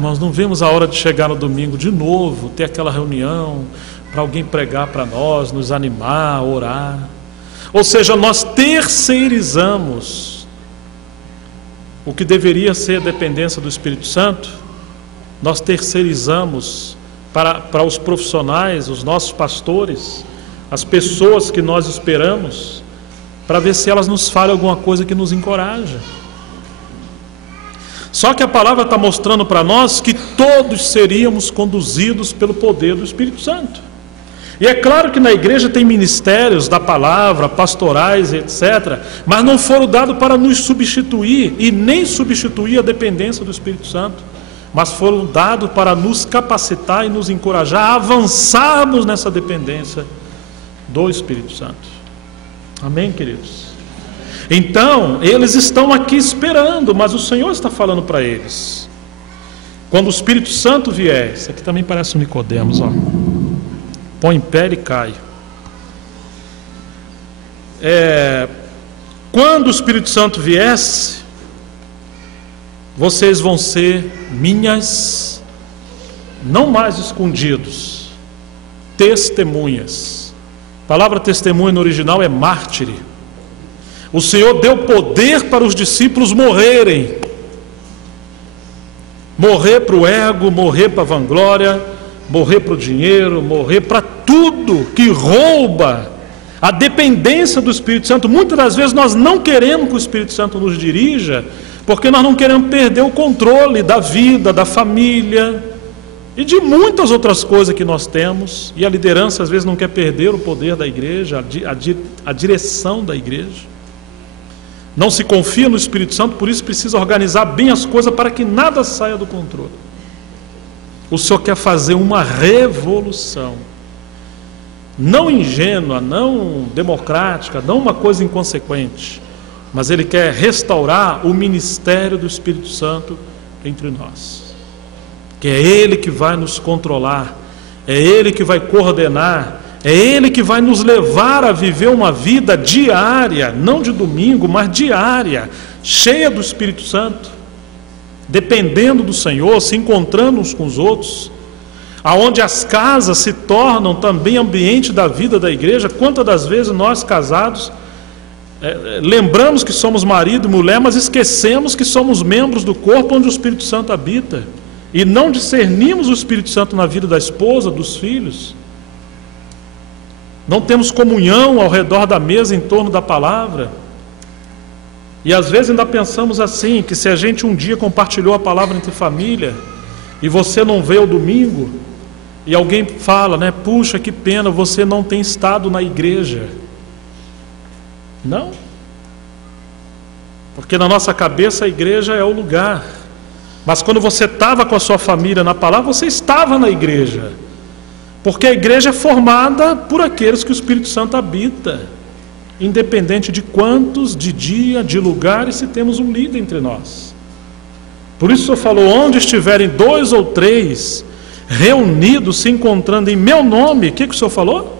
Mas não vemos a hora de chegar no domingo de novo, ter aquela reunião, para alguém pregar para nós, nos animar, orar. Ou seja, nós terceirizamos o que deveria ser a dependência do Espírito Santo, nós terceirizamos para os profissionais, os nossos pastores, as pessoas que nós esperamos, para ver se elas nos falam alguma coisa que nos encoraja. Só que a palavra está mostrando para nós que todos seríamos conduzidos pelo poder do Espírito Santo. E é claro que na igreja tem ministérios da palavra, pastorais, etc., mas não foram dados para nos substituir e nem substituir a dependência do Espírito Santo, mas foram dados para nos capacitar e nos encorajar a avançarmos nessa dependência do Espírito Santo. Amém, queridos? Então, eles estão aqui esperando, mas o Senhor está falando para eles. Quando o Espírito Santo vier, isso aqui também parece um Nicodemos, ó. Põe em pé e cai. Quando o Espírito Santo viesse, vocês vão ser minhas, não mais escondidos, testemunhas. A palavra testemunha no original é mártire. O Senhor deu poder para os discípulos morrerem. Morrer para o ego, morrer para a vanglória, morrer para o dinheiro, morrer para tudo que rouba a dependência do Espírito Santo. Muitas das vezes nós não queremos que o Espírito Santo nos dirija, porque nós não queremos perder o controle da vida, da família e de muitas outras coisas que nós temos. E a liderança às vezes não quer perder o poder da igreja, a direção da igreja. Não se confia no Espírito Santo, por isso precisa organizar bem as coisas para que nada saia do controle. O Senhor quer fazer uma revolução, não ingênua, não democrática, não uma coisa inconsequente, mas Ele quer restaurar o ministério do Espírito Santo entre nós, que é Ele que vai nos controlar, é Ele que vai coordenar, é Ele que vai nos levar a viver uma vida diária, não de domingo, mas diária, cheia do Espírito Santo, dependendo do Senhor, se encontrando uns com os outros, aonde as casas se tornam também ambiente da vida da igreja. Quantas das vezes nós casados lembramos que somos marido e mulher, mas esquecemos que somos membros do corpo onde o Espírito Santo habita, e não discernimos o Espírito Santo na vida da esposa, dos filhos. Não temos comunhão ao redor da mesa em torno da palavra. E às vezes ainda pensamos assim, que se a gente um dia compartilhou a palavra entre família, e você não veio ao domingo, e alguém fala, né, puxa, que pena, você não tem estado na igreja. Não. Porque na nossa cabeça a igreja é o lugar. Mas quando você estava com a sua família na palavra, você estava na igreja. Porque a igreja é formada por aqueles que o Espírito Santo habita, independente de quantos, de dia, de lugar, e se temos um líder entre nós. Por isso o Senhor falou, onde estiverem 2 ou 3 reunidos, se encontrando em meu nome. O que o Senhor falou?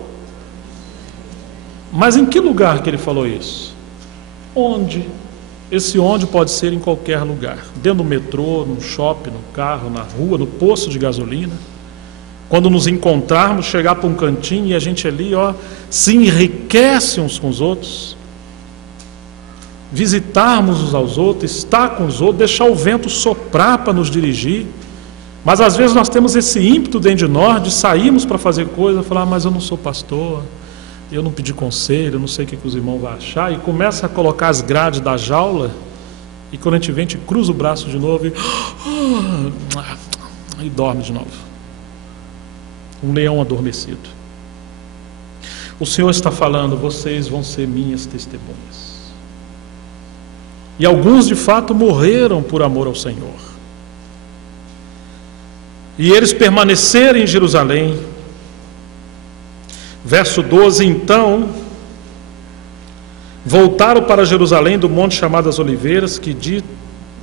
Mas em que lugar que Ele falou isso? Onde? Esse onde pode ser em qualquer lugar, dentro do metrô, no shopping, no carro, na rua, no posto de gasolina. Quando nos encontrarmos, chegar para um cantinho e a gente ali, se enriquece uns com os outros, visitarmos uns aos outros, estar com os outros, deixar o vento soprar para nos dirigir. Mas às vezes nós temos esse ímpeto dentro de nós, de sairmos para fazer coisa, falar, mas eu não sou pastor, eu não pedi conselho, eu não sei o que os irmãos vão achar, e começa a colocar as grades da jaula, e quando a gente vem, a gente cruza o braço de novo e dorme de novo. Um leão adormecido. O Senhor está falando, vocês vão ser minhas testemunhas. E alguns de fato morreram por amor ao Senhor. E eles permaneceram em Jerusalém. Verso 12: então voltaram para Jerusalém do monte chamado das Oliveiras, que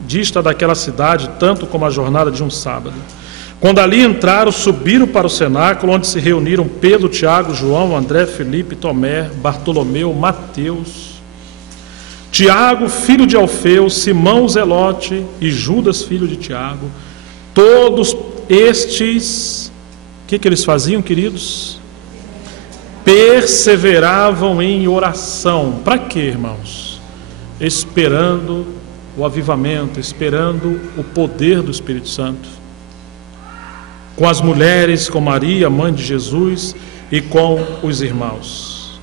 dista daquela cidade tanto como a jornada de um sábado. Quando ali entraram, subiram para o cenáculo, onde se reuniram Pedro, Tiago, João, André, Filipe, Tomé, Bartolomeu, Mateus, Tiago, filho de Alfeu, Simão Zelote e Judas, filho de Tiago. Todos estes, o que eles faziam, queridos? Perseveravam em oração. Para quê, irmãos? Esperando o avivamento, esperando o poder do Espírito Santo. Com as mulheres, com Maria, mãe de Jesus, e com os irmãos.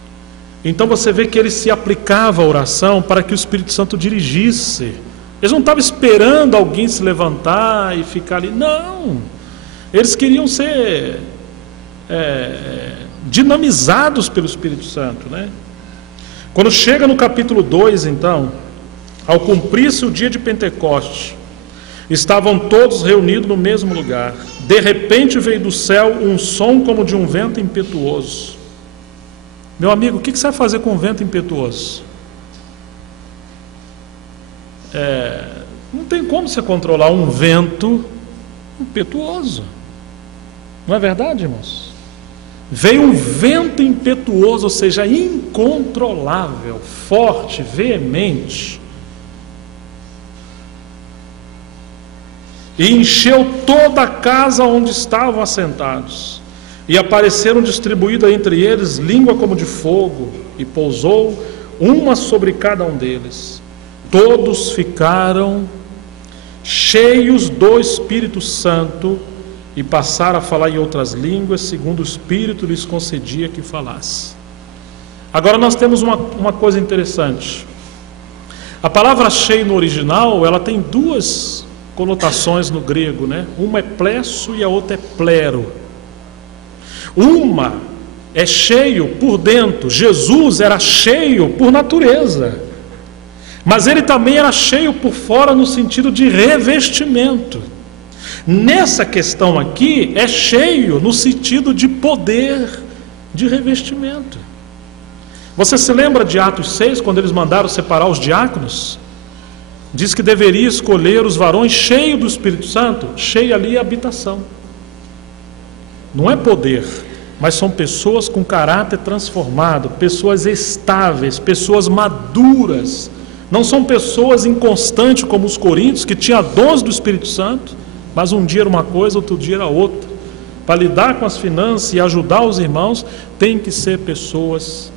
Então você vê que ele se aplicava à oração para que o Espírito Santo dirigisse. Eles não estavam esperando alguém se levantar e ficar ali. Não! Eles queriam ser dinamizados pelo Espírito Santo, né? Quando chega no capítulo 2, então, ao cumprir-se o dia de Pentecoste, estavam todos reunidos no mesmo lugar. De repente veio do céu um som como de um vento impetuoso. Meu amigo, o que você vai fazer com um vento impetuoso? Não tem como você controlar um vento impetuoso. Não é verdade, irmãos? Veio um vento impetuoso, ou seja, incontrolável, forte, veemente, e encheu toda a casa onde estavam assentados, e apareceram distribuídas entre eles língua como de fogo, e pousou uma sobre cada um deles. Todos ficaram cheios do Espírito Santo e passaram a falar em outras línguas, segundo o Espírito lhes concedia que falasse. Agora nós temos uma coisa interessante. A palavra cheio no original, ela tem duas conotações no grego, né? Uma é plesso e a outra é plero. Uma é cheio por dentro. Jesus era cheio por natureza, mas ele também era cheio por fora no sentido de revestimento. Nessa questão aqui, é cheio no sentido de poder, de revestimento. Você se lembra de Atos 6, quando eles mandaram separar os diáconos? Diz que deveria escolher os varões cheios do Espírito Santo. Cheio ali é habitação. Não é poder, mas são pessoas com caráter transformado, pessoas estáveis, pessoas maduras. Não são pessoas inconstantes como os coríntios, que tinham dons do Espírito Santo, mas um dia era uma coisa, outro dia era outra. Para lidar com as finanças e ajudar os irmãos, tem que ser pessoas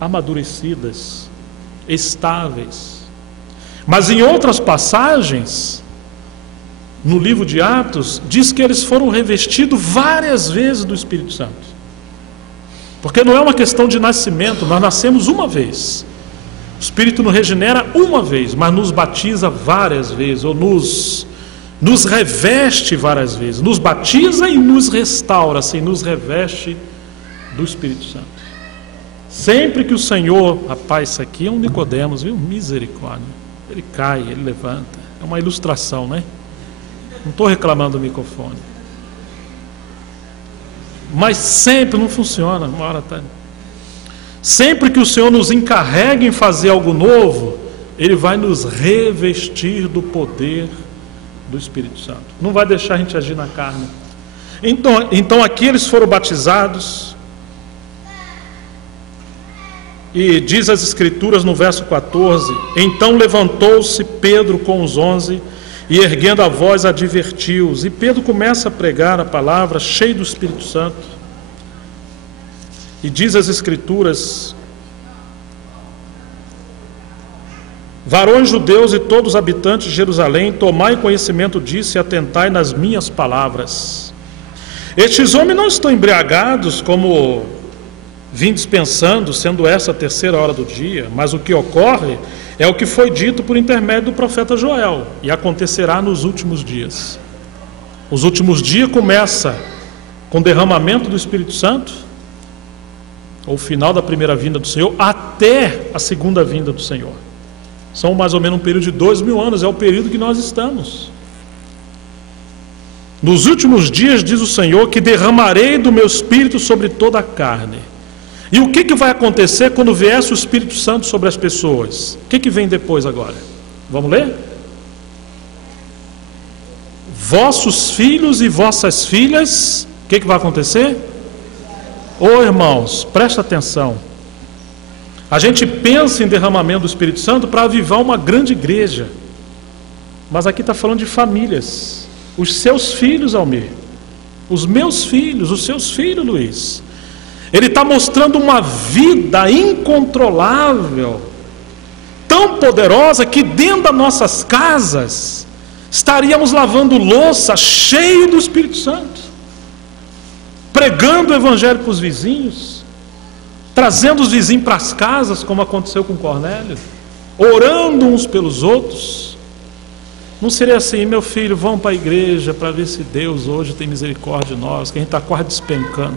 amadurecidas, estáveis. Mas em outras passagens, no livro de Atos, diz que eles foram revestidos várias vezes do Espírito Santo. Porque não é uma questão de nascimento, nós nascemos uma vez. O Espírito nos regenera uma vez, mas nos batiza várias vezes, ou nos reveste várias vezes. Nos batiza e nos restaura, assim, nos reveste do Espírito Santo. Sempre que o Senhor, rapaz, isso aqui é um Nicodemos, viu? Misericórdia. Ele cai, ele levanta. É uma ilustração, né? Não estou reclamando do microfone. Mas sempre não funciona. Uma hora tá... Sempre que o Senhor nos encarrega em fazer algo novo, Ele vai nos revestir do poder do Espírito Santo. Não vai deixar a gente agir na carne. Então aqui eles foram batizados. E diz as Escrituras no verso 14: então levantou-se Pedro com os 11 e erguendo a voz advertiu-os. E Pedro começa a pregar a palavra, cheio do Espírito Santo. E diz as Escrituras: varões judeus e todos os habitantes de Jerusalém, tomai conhecimento disso e atentai nas minhas palavras. Estes homens não estão embriagados como vindes pensando, sendo essa a terceira hora do dia, mas o que ocorre é o que foi dito por intermédio do profeta Joel, e acontecerá nos últimos dias. Os últimos dias começa com o derramamento do Espírito Santo, ou o final da primeira vinda do Senhor, até a segunda vinda do Senhor. São mais ou menos um período de 2000 anos, é o período que nós estamos. Nos últimos dias, diz o Senhor, que derramarei do meu Espírito sobre toda a carne. E o que vai acontecer quando viesse o Espírito Santo sobre as pessoas? O que vem depois agora? Vamos ler? Vossos filhos e vossas filhas, o que vai acontecer? Ô irmãos, presta atenção. A gente pensa em derramamento do Espírito Santo para avivar uma grande igreja. Mas aqui está falando de famílias. Os seus filhos, Almir. Os meus filhos, os seus filhos, Luiz. Ele está mostrando uma vida incontrolável, tão poderosa, que dentro das nossas casas estaríamos lavando louça cheio do Espírito Santo, pregando o Evangelho para os vizinhos, trazendo os vizinhos para as casas, como aconteceu com Cornélio, orando uns pelos outros. Não seria assim: meu filho, vamos para a igreja para ver se Deus hoje tem misericórdia de nós, que a gente está quase despencando.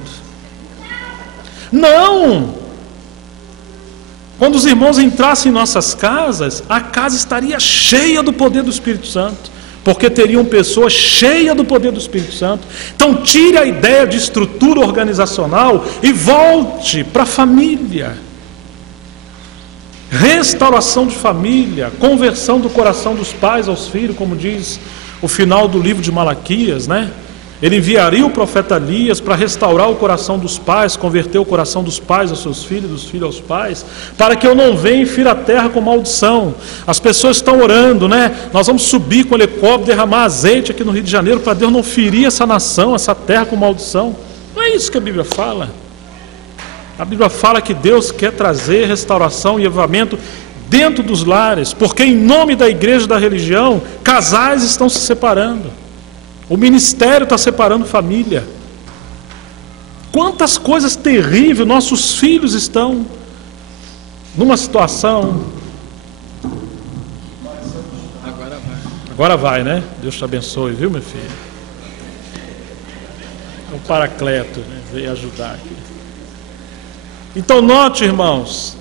Não! Quando os irmãos entrassem em nossas casas, a casa estaria cheia do poder do Espírito Santo, porque teriam pessoas cheias do poder do Espírito Santo. Então tire a ideia de estrutura organizacional e volte para a família. Restauração de família, conversão do coração dos pais aos filhos, como diz o final do livro de Malaquias, né? Ele enviaria o profeta Elias para restaurar o coração dos pais, converter o coração dos pais aos seus filhos, dos filhos aos pais, para que eu não venha e fira a terra com maldição. As pessoas estão orando, né? Nós vamos subir com o helicóptero, derramar azeite aqui no Rio de Janeiro, para Deus não ferir essa nação, essa terra com maldição. Não é isso que a Bíblia fala. A Bíblia fala que Deus quer trazer restauração e avivamento dentro dos lares, porque em nome da igreja e da religião, casais estão se separando. O ministério está separando família. Quantas coisas terríveis. Nossos filhos estão numa situação. Agora vai, né? Deus te abençoe, viu, meu filho? É o Paracleto, né? Veio ajudar aqui. Então note, irmãos,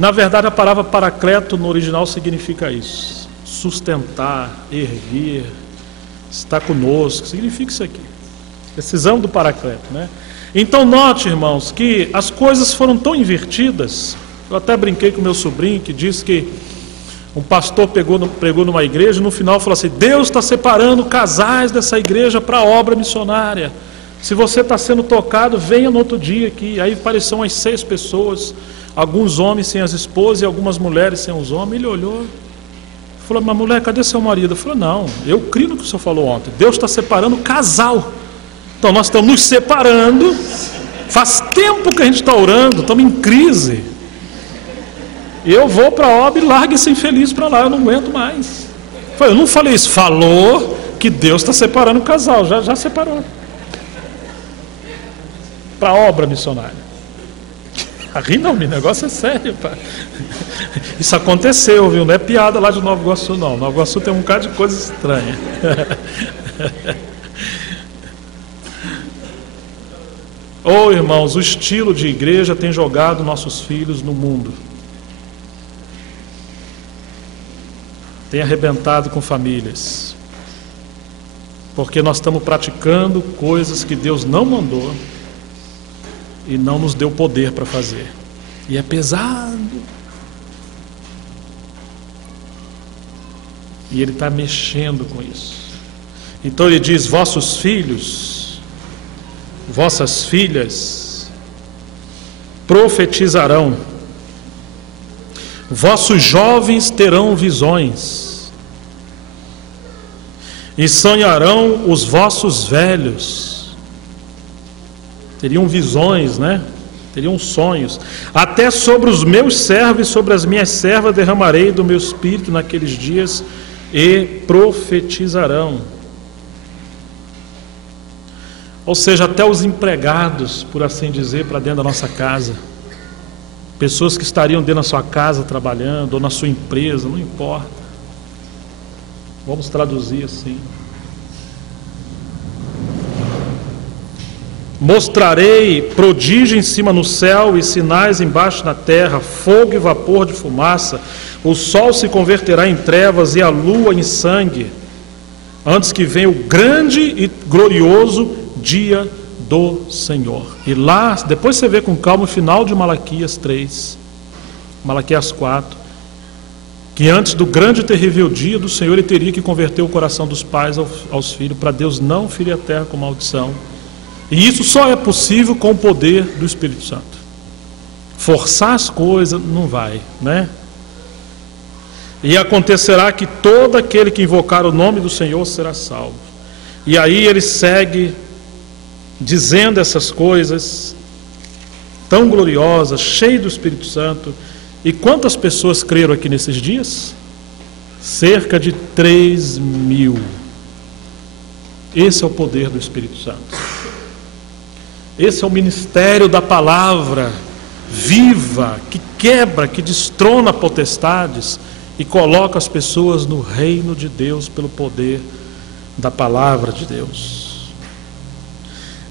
na verdade a palavra Paracleto no original significa isso: sustentar, erguer, está conosco, significa isso aqui. Precisamos do Paracleto, né? Então note, irmãos, que as coisas foram tão invertidas. Eu até brinquei com meu sobrinho, que disse que um pastor pregou numa igreja e no final falou assim: Deus está separando casais dessa igreja para a obra missionária. Se você está sendo tocado, venha no outro dia aqui. Aí apareceram umas 6 pessoas, alguns homens sem as esposas e algumas mulheres sem os homens. Ele olhou, falou: mas mulher, cadê seu marido? Eu falei: não, eu creio no que o senhor falou ontem. Deus está separando o casal. Então nós estamos nos separando. Faz tempo que a gente está orando, estamos em crise. E eu vou para a obra e largo esse infeliz para lá, eu não aguento mais. Eu não falei isso, falou que Deus está separando o casal, já separou. Para a obra missionária. Ri não, meu negócio é sério, pá. Isso aconteceu, viu? Não é piada lá de Nova Iguaçu, não. Nova Iguaçu tem um bocado de coisa estranha. Oh, irmãos, o estilo de igreja tem jogado nossos filhos no mundo. Tem arrebentado com famílias. Porque nós estamos praticando coisas que Deus não mandou e não nos deu poder para fazer. E é pesado. E Ele está mexendo com isso. Então Ele diz: vossos filhos, vossas filhas profetizarão, vossos jovens terão visões, e sonharão os vossos velhos. Teriam visões, né? Teriam sonhos. Até sobre os meus servos e sobre as minhas servas derramarei do meu espírito naqueles dias, e profetizarão. Ou seja, até os empregados, por assim dizer, para dentro da nossa casa. Pessoas que estariam dentro da sua casa trabalhando, ou na sua empresa, não importa. Vamos traduzir assim. Mostrarei prodígio em cima no céu e sinais embaixo na terra, fogo e vapor de fumaça. o sol se converterá em trevas e a lua em sangue, antes que venha o grande e glorioso dia do Senhor. E lá, depois você vê com calma o final de Malaquias 3, Malaquias 4, que antes do grande e terrível dia do Senhor, ele teria que converter o coração dos pais aos filhos, para Deus não ferir a terra com maldição. E isso só é possível com o poder do Espírito Santo. Forçar as coisas não vai, né? E acontecerá que todo aquele que invocar o nome do Senhor será salvo. E aí ele segue dizendo essas coisas tão gloriosas, cheio do Espírito Santo. E quantas pessoas creram aqui nesses dias? Cerca de 3.000. Esse é o poder do Espírito Santo. Esse é o ministério da palavra viva, que quebra, que destrona potestades e coloca as pessoas no reino de Deus pelo poder da palavra de Deus.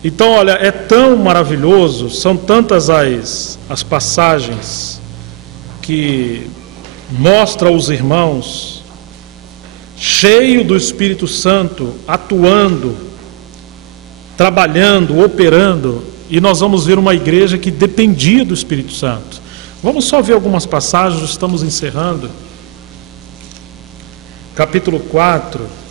Então, olha, é tão maravilhoso, são tantas as passagens que mostram os irmãos cheios do Espírito Santo, atuando, trabalhando, operando, e nós vamos ver uma igreja que dependia do Espírito Santo. Vamos só ver algumas passagens, estamos encerrando. Capítulo 4.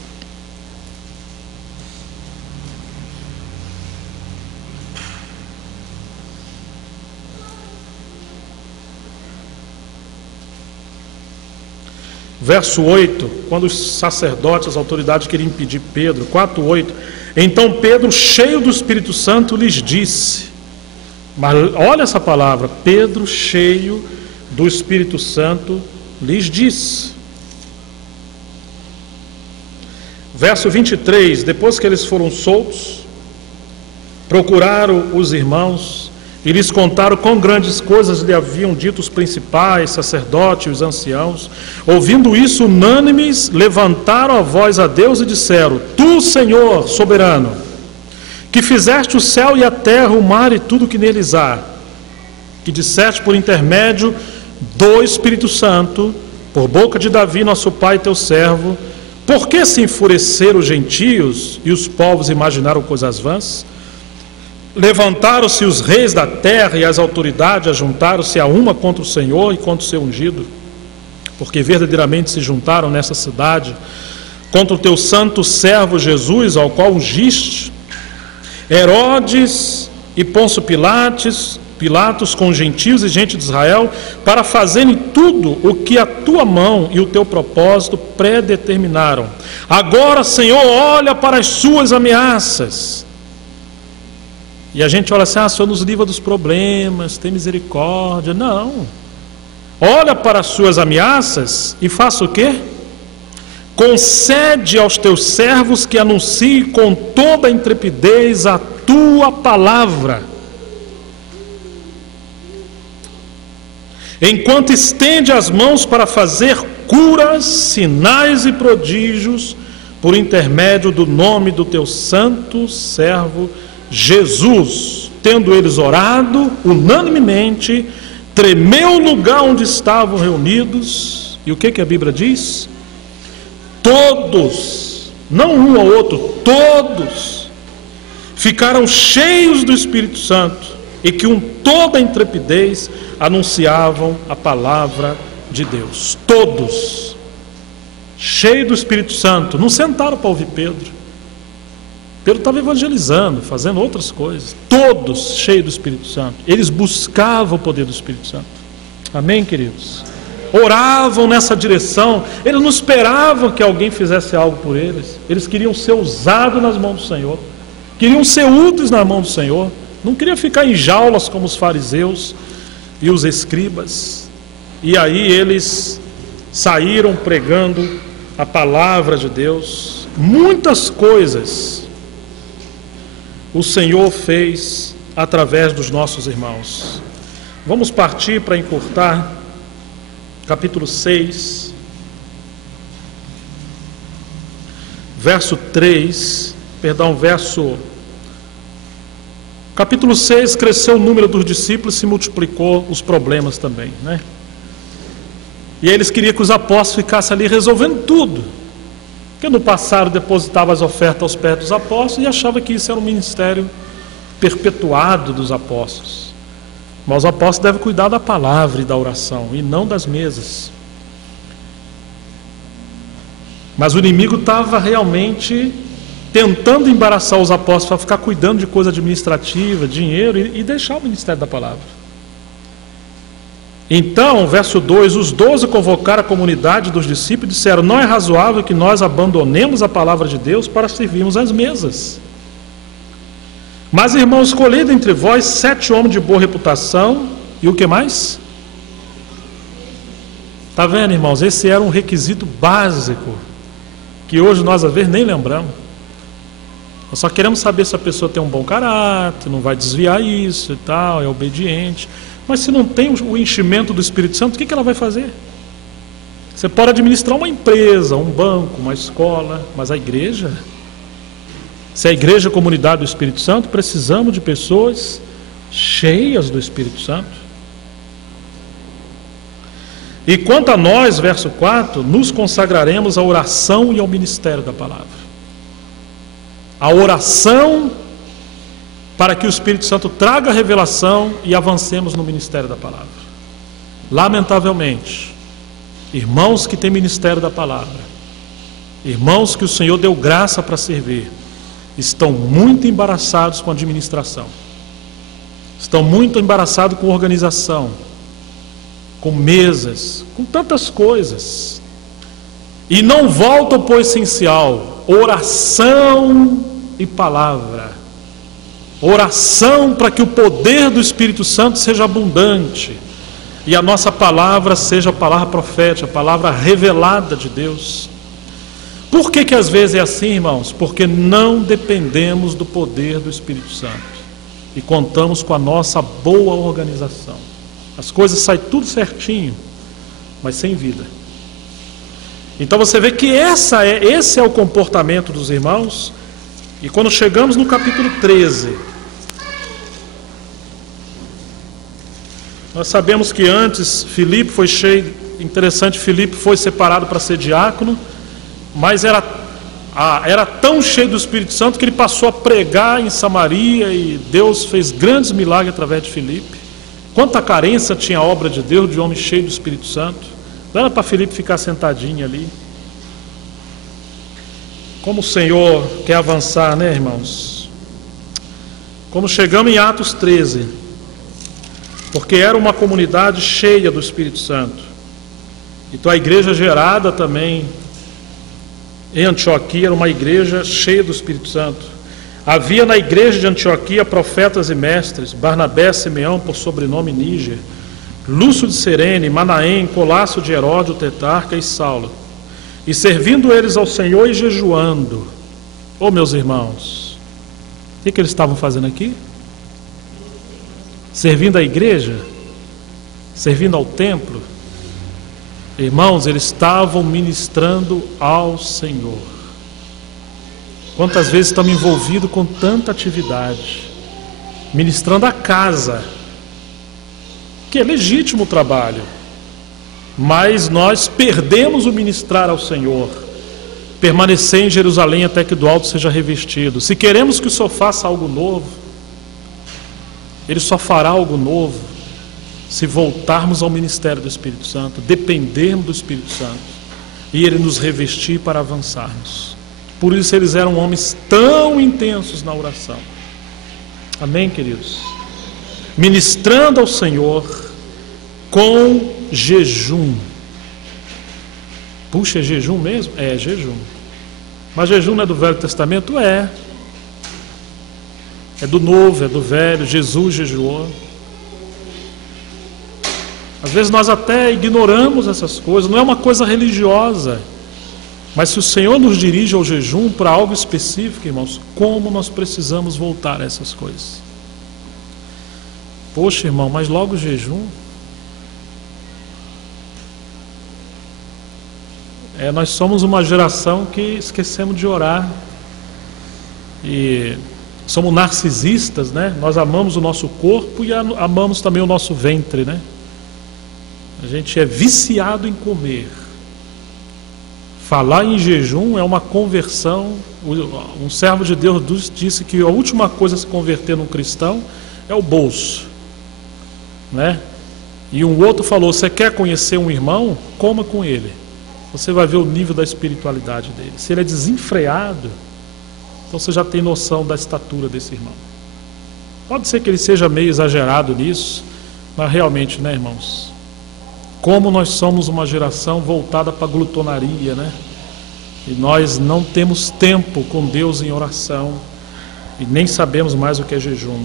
Verso 8, quando os sacerdotes, as autoridades queriam impedir Pedro, 4:8, então Pedro, cheio do Espírito Santo, lhes disse, mas olha essa palavra, Pedro, cheio do Espírito Santo, lhes disse. Verso 23, depois que eles foram soltos, procuraram os irmãos e lhes contaram quão grandes coisas lhe haviam dito os principais, sacerdotes e os anciãos. Ouvindo isso, unânimes, levantaram a voz a Deus e disseram, Tu, Senhor, soberano, que fizeste o céu e a terra, o mar e tudo que neles há, que disseste por intermédio do Espírito Santo, por boca de Davi, nosso pai, teu servo, por que se enfureceram os gentios e os povos imaginaram coisas vãs? Levantaram-se os reis da terra e as autoridades ajuntaram-se a uma contra o Senhor e contra o seu ungido, porque verdadeiramente se juntaram nessa cidade contra o teu santo servo Jesus, ao qual ungiste. Herodes e Pôncio Pilatos com gentios e gente de Israel, para fazerem tudo o que a tua mão e o teu propósito predeterminaram. Agora, Senhor, olha para as suas ameaças. E a gente olha assim, Senhor, nos livra dos problemas, tem misericórdia. Não. Olha para as suas ameaças e faça o quê? Concede aos teus servos que anunciem com toda a intrepidez a tua palavra, enquanto estende as mãos para fazer curas, sinais e prodígios, por intermédio do nome do teu santo servo Jesus. Tendo eles orado unanimemente, tremeu o lugar onde estavam reunidos. E o que a Bíblia diz? Todos, não um ao outro, todos ficaram cheios do Espírito Santo e que com toda a intrepidez anunciavam a palavra de Deus. Todos cheios do Espírito Santo. Não sentaram para ouvir Pedro. Pedro estava evangelizando, fazendo outras coisas. Todos cheios do Espírito Santo. Eles buscavam o poder do Espírito Santo. Amém, queridos? Oravam nessa direção. Eles não esperavam que alguém fizesse algo por eles. Eles queriam ser usados nas mãos do Senhor. Queriam ser úteis na mão do Senhor. Não queriam ficar em jaulas como os fariseus e os escribas. E aí eles saíram pregando a palavra de Deus. Muitas coisas o Senhor fez através dos nossos irmãos. Vamos partir para encurtar. Capítulo 6, capítulo 6, cresceu o número dos discípulos e se multiplicou os problemas também, né? E aí eles queriam que os apóstolos ficassem ali resolvendo tudo. Porque no passado depositava as ofertas aos pés dos apóstolos e achava que isso era um ministério perpetuado dos apóstolos. Mas os apóstolos devem cuidar da palavra e da oração, e não das mesas. Mas o inimigo estava realmente tentando embaraçar os apóstolos para ficar cuidando de coisa administrativa, dinheiro, e deixar o ministério da palavra. Então, verso 2, os 12 convocaram a comunidade dos discípulos e disseram: não é razoável que nós abandonemos a palavra de Deus para servirmos às mesas. Mas, irmãos, escolhei dentre vós 7 homens de boa reputação, e o que mais? Está vendo, irmãos? Esse era um requisito básico, que hoje nós, às vezes, nem lembramos. Nós só queremos saber se a pessoa tem um bom caráter, não vai desviar isso e tal, é obediente. Mas se não tem o enchimento do Espírito Santo, o que ela vai fazer? Você pode administrar uma empresa, um banco, uma escola, mas a igreja, se a igreja é a comunidade do Espírito Santo, precisamos de pessoas cheias do Espírito Santo. E quanto a nós, verso 4, nos consagraremos à oração e ao ministério da palavra. A oração para que o Espírito Santo traga a revelação e avancemos no ministério da palavra. Lamentavelmente, irmãos que têm ministério da palavra, irmãos que o Senhor deu graça para servir, estão muito embaraçados com a administração, estão muito embaraçados com organização, com mesas, com tantas coisas, e não voltam para o essencial: oração e palavra. Oração para que o poder do Espírito Santo seja abundante e a nossa palavra seja a palavra profética, a palavra revelada de Deus. Por que às vezes é assim, irmãos? Porque não dependemos do poder do Espírito Santo e contamos com a nossa boa organização. As coisas saem tudo certinho, mas sem vida. Então você vê que esse é o comportamento dos irmãos. E quando chegamos no capítulo 13, nós sabemos que antes Filipe foi cheio, interessante, Filipe foi separado para ser diácono, mas era tão cheio do Espírito Santo que ele passou a pregar em Samaria e Deus fez grandes milagres através de Filipe. Quanta carência tinha a obra de Deus, de homem cheio do Espírito Santo. Não era para Filipe ficar sentadinho ali. Como o Senhor quer avançar, né, irmãos? Como chegamos em Atos 13, porque era uma comunidade cheia do Espírito Santo. Então a igreja gerada também em Antioquia era uma igreja cheia do Espírito Santo. Havia na igreja de Antioquia profetas e mestres: Barnabé, Simeão, por sobrenome Níger, Lúcio de Cirene, Manaém, Colasso de Herodes, o tetrarca, e Saulo. E servindo eles ao Senhor e jejuando. Meus irmãos, o que eles estavam fazendo aqui? Servindo a igreja? Servindo ao templo? Irmãos, eles estavam ministrando ao Senhor. Quantas vezes estamos envolvidos com tanta atividade, ministrando a casa, que é legítimo o trabalho, mas nós perdemos o ministrar ao Senhor, permanecer em Jerusalém até que do alto seja revestido. Se queremos que o Senhor faça algo novo, Ele só fará algo novo se voltarmos ao ministério do Espírito Santo, dependermos do Espírito Santo e Ele nos revestir para avançarmos. Por isso eles eram homens tão intensos na oração. Amém, queridos? Ministrando ao Senhor com jejum. Puxa, é jejum mesmo? É jejum. Mas jejum não é do Velho Testamento? É do Novo, é do Velho. Jesus jejuou. Às vezes nós até ignoramos essas coisas. Não é uma coisa religiosa, mas se o Senhor nos dirige ao jejum para algo específico, irmãos, como nós precisamos voltar a essas coisas? Poxa, irmão, mas logo o jejum? Nós somos uma geração que esquecemos de orar e somos narcisistas, né? Nós amamos o nosso corpo e amamos também o nosso ventre, né? A gente é viciado em comer. Falar em jejum é uma conversão. Um servo de Deus disse que a última coisa a se converter num cristão é o bolso, né? E um outro falou: você quer conhecer um irmão? Coma com ele. Você vai ver o nível da espiritualidade dele. Se ele é desenfreado, então você já tem noção da estatura desse irmão. Pode ser que ele seja meio exagerado nisso, mas realmente, né, irmãos? Como nós somos uma geração voltada para a glutonaria, né? E nós não temos tempo com Deus em oração e nem sabemos mais o que é jejum.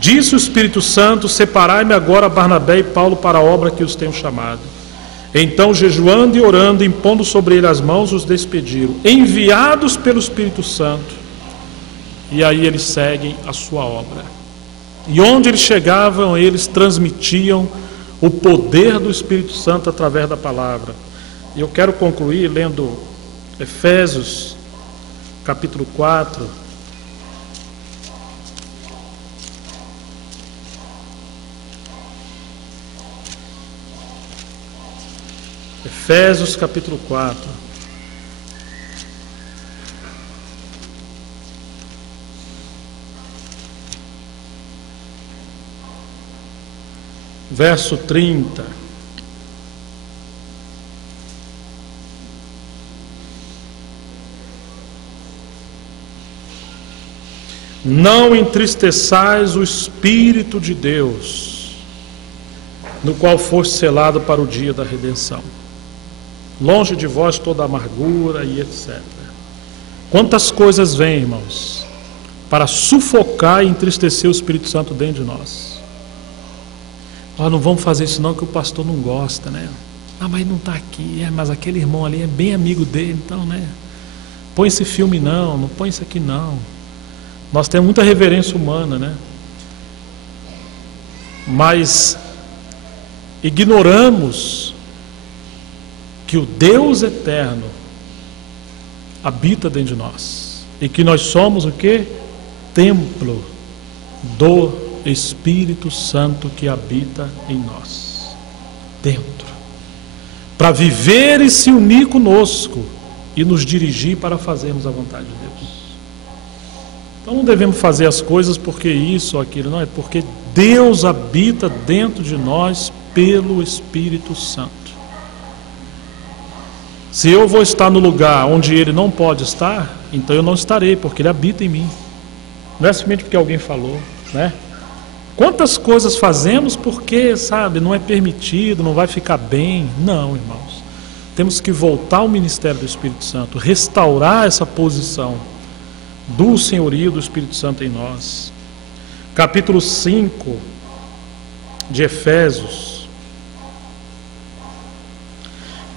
Disse o Espírito Santo: separai-me agora Barnabé e Paulo para a obra que os tenho chamado. Então, jejuando e orando, impondo sobre ele as mãos, os despediram, enviados pelo Espírito Santo. E aí eles seguem a sua obra. E onde eles chegavam, eles transmitiam o poder do Espírito Santo através da palavra. E eu quero concluir lendo Efésios, capítulo 4. Efésios, capítulo 4. Verso 30. Não entristeçais o Espírito de Deus, no qual foste selado para o dia da redenção. Longe de vós toda amargura e etc. Quantas coisas vêm, irmãos, para sufocar e entristecer o Espírito Santo dentro de nós. Nós não vamos fazer isso não, que o pastor não gosta, né? Ah, mas não está aqui, mas aquele irmão ali é bem amigo dele, então, né? Põe esse filme não põe isso aqui não. Nós temos muita reverência humana, né? Mas ignoramos que o Deus eterno habita dentro de nós e que nós somos o quê? Templo do Espírito Santo que habita em nós, dentro, para viver e se unir conosco e nos dirigir para fazermos a vontade de Deus. Então não devemos fazer as coisas porque isso ou aquilo, não, é porque Deus habita dentro de nós pelo Espírito Santo. Se eu vou estar no lugar onde Ele não pode estar, então eu não estarei, porque Ele habita em mim. Não é simplesmente porque alguém falou, né? Quantas coisas fazemos porque, sabe, não é permitido, não vai ficar bem. Não, irmãos. Temos que voltar ao ministério do Espírito Santo, restaurar essa posição do senhorio do Espírito Santo em nós. Capítulo 5 de Efésios,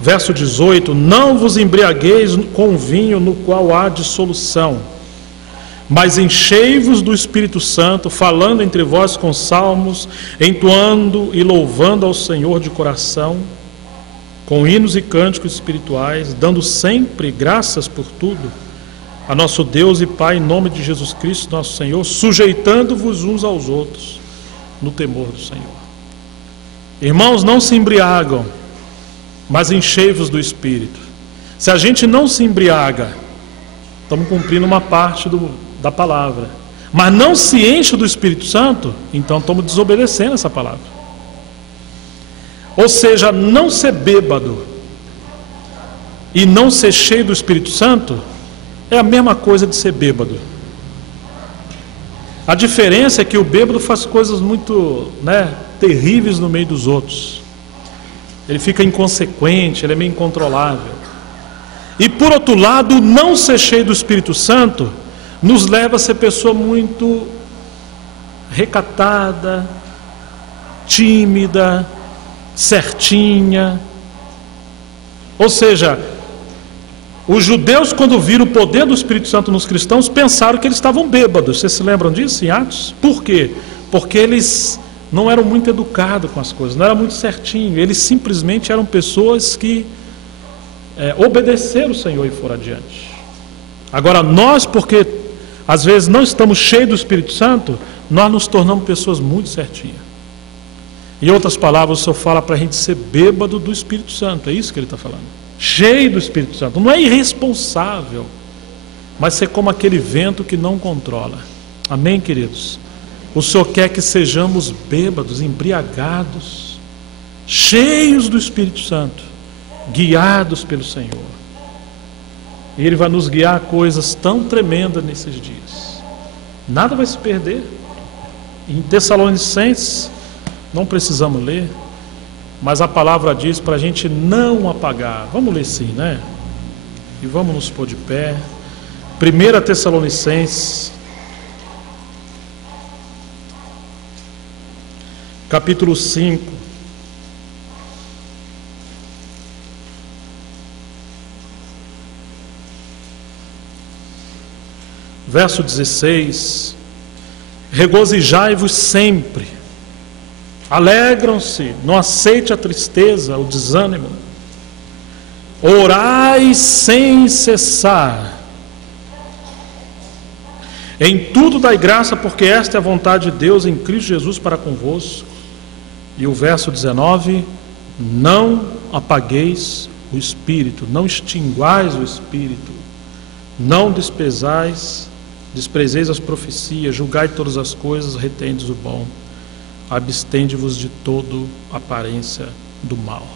verso 18: não vos embriagueis com vinho no qual há dissolução, mas enchei-vos do Espírito Santo, falando entre vós com salmos, entoando e louvando ao Senhor de coração, com hinos e cânticos espirituais, dando sempre graças por tudo a nosso Deus e Pai, em nome de Jesus Cristo, nosso Senhor, sujeitando-vos uns aos outros no temor do Senhor. Irmãos, não se embriagam, mas enchei-vos do Espírito. Se a gente não se embriaga, estamos cumprindo uma parte da palavra, mas não se enche do Espírito Santo, então estamos desobedecendo essa palavra. Ou seja, não ser bêbado e não ser cheio do Espírito Santo é a mesma coisa de ser bêbado. A diferença é que o bêbado faz coisas muito, terríveis no meio dos outros. Ele fica inconsequente, ele é meio incontrolável. E por outro lado, não ser cheio do Espírito Santo nos leva a ser pessoa muito recatada, tímida, certinha. Ou seja, os judeus, quando viram o poder do Espírito Santo nos cristãos, pensaram que eles estavam bêbados. Vocês se lembram disso em Atos? Por quê? Porque eles não eram muito educados com as coisas, não eram muito certinhos. Eles simplesmente eram pessoas que obedeceram o Senhor e foram adiante. Agora nós, porque às vezes não estamos cheios do Espírito Santo, nós nos tornamos pessoas muito certinhas. Em outras palavras, o Senhor fala para a gente ser bêbado do Espírito Santo. É isso que Ele está falando. Cheio do Espírito Santo. Não é irresponsável, mas ser como aquele vento que não controla. Amém, queridos? O Senhor quer que sejamos bêbados, embriagados, cheios do Espírito Santo, guiados pelo Senhor. E Ele vai nos guiar a coisas tão tremendas nesses dias. Nada vai se perder. Em Tessalonicenses, não precisamos ler, mas a palavra diz para a gente não apagar. Vamos ler sim, né? E vamos nos pôr de pé. 1 Tessalonicenses, capítulo 5. Verso 16: regozijai-vos sempre, alegram-se, não aceite a tristeza, o desânimo, orai sem cessar, em tudo dai graça, porque esta é a vontade de Deus em Cristo Jesus para convosco. E o verso 19: não apagueis o Espírito, não extinguais o Espírito, não desprezeis as profecias, julgai todas as coisas, retendes o bom, abstende-vos de toda aparência do mal.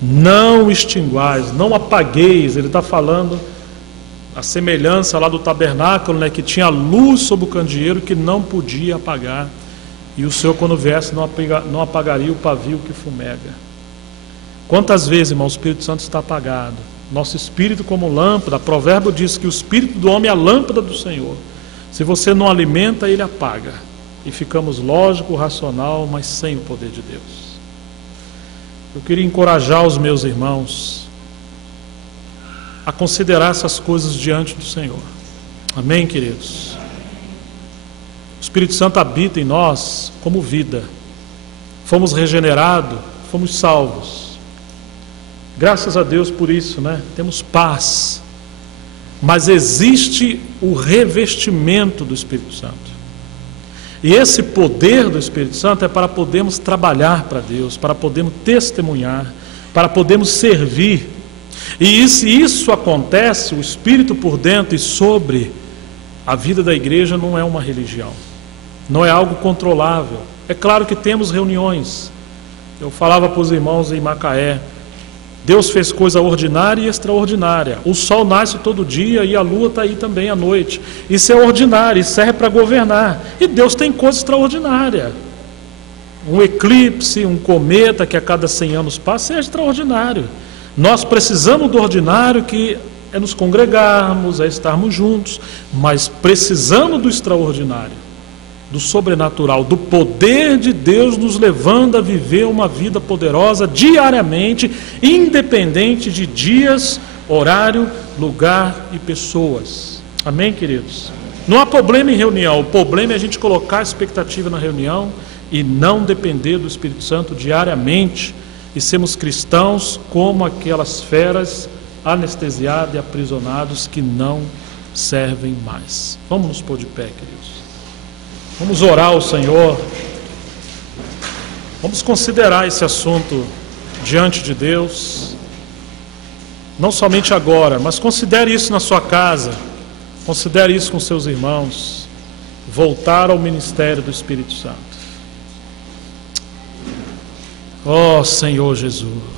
Não extinguais, não apagueis. Ele está falando a semelhança lá do tabernáculo, né, que tinha luz sobre o candeeiro que não podia apagar, e o Senhor, quando viesse, não apagaria o pavio que fumega. Quantas vezes, irmão, o Espírito Santo está apagado? Nosso espírito como lâmpada. Provérbio diz que o espírito do homem é a lâmpada do Senhor. Se você não alimenta, ele apaga, e ficamos lógico, racional, mas sem o poder de Deus. Eu queria encorajar os meus irmãos a considerar essas coisas diante do Senhor. Amém, queridos? O Espírito Santo habita em nós como vida. Fomos regenerados, fomos salvos. Graças a Deus por isso, né? Temos paz. Mas existe o revestimento do Espírito Santo. E esse poder do Espírito Santo é para podermos trabalhar para Deus, para podermos testemunhar, para podermos servir. E se isso acontece, o Espírito por dentro e sobre a vida da igreja não é uma religião, não é algo controlável. É claro que temos reuniões. Eu falava para os irmãos em Macaé, Deus fez coisa ordinária e extraordinária. O sol nasce todo dia e a lua está aí também à noite. Isso é ordinário, isso serve para governar. E Deus tem coisa extraordinária. Um eclipse, um cometa que a cada 100 anos passa é extraordinário. Nós precisamos do ordinário, que é nos congregarmos, é estarmos juntos, mas precisamos do extraordinário, do sobrenatural, do poder de Deus nos levando a viver uma vida poderosa diariamente, independente de dias, horário, lugar e pessoas. Amém, queridos? Não há problema em reunião, o problema é a gente colocar a expectativa na reunião e não depender do Espírito Santo diariamente e sermos cristãos como aquelas feras anestesiados e aprisionados que não servem mais. Vamos nos pôr de pé, queridos. Vamos orar ao Senhor. Vamos considerar esse assunto diante de Deus. Não somente agora, mas considere isso na sua casa. Considere isso com seus irmãos. Voltar ao ministério do Espírito Santo. Ó Senhor Jesus.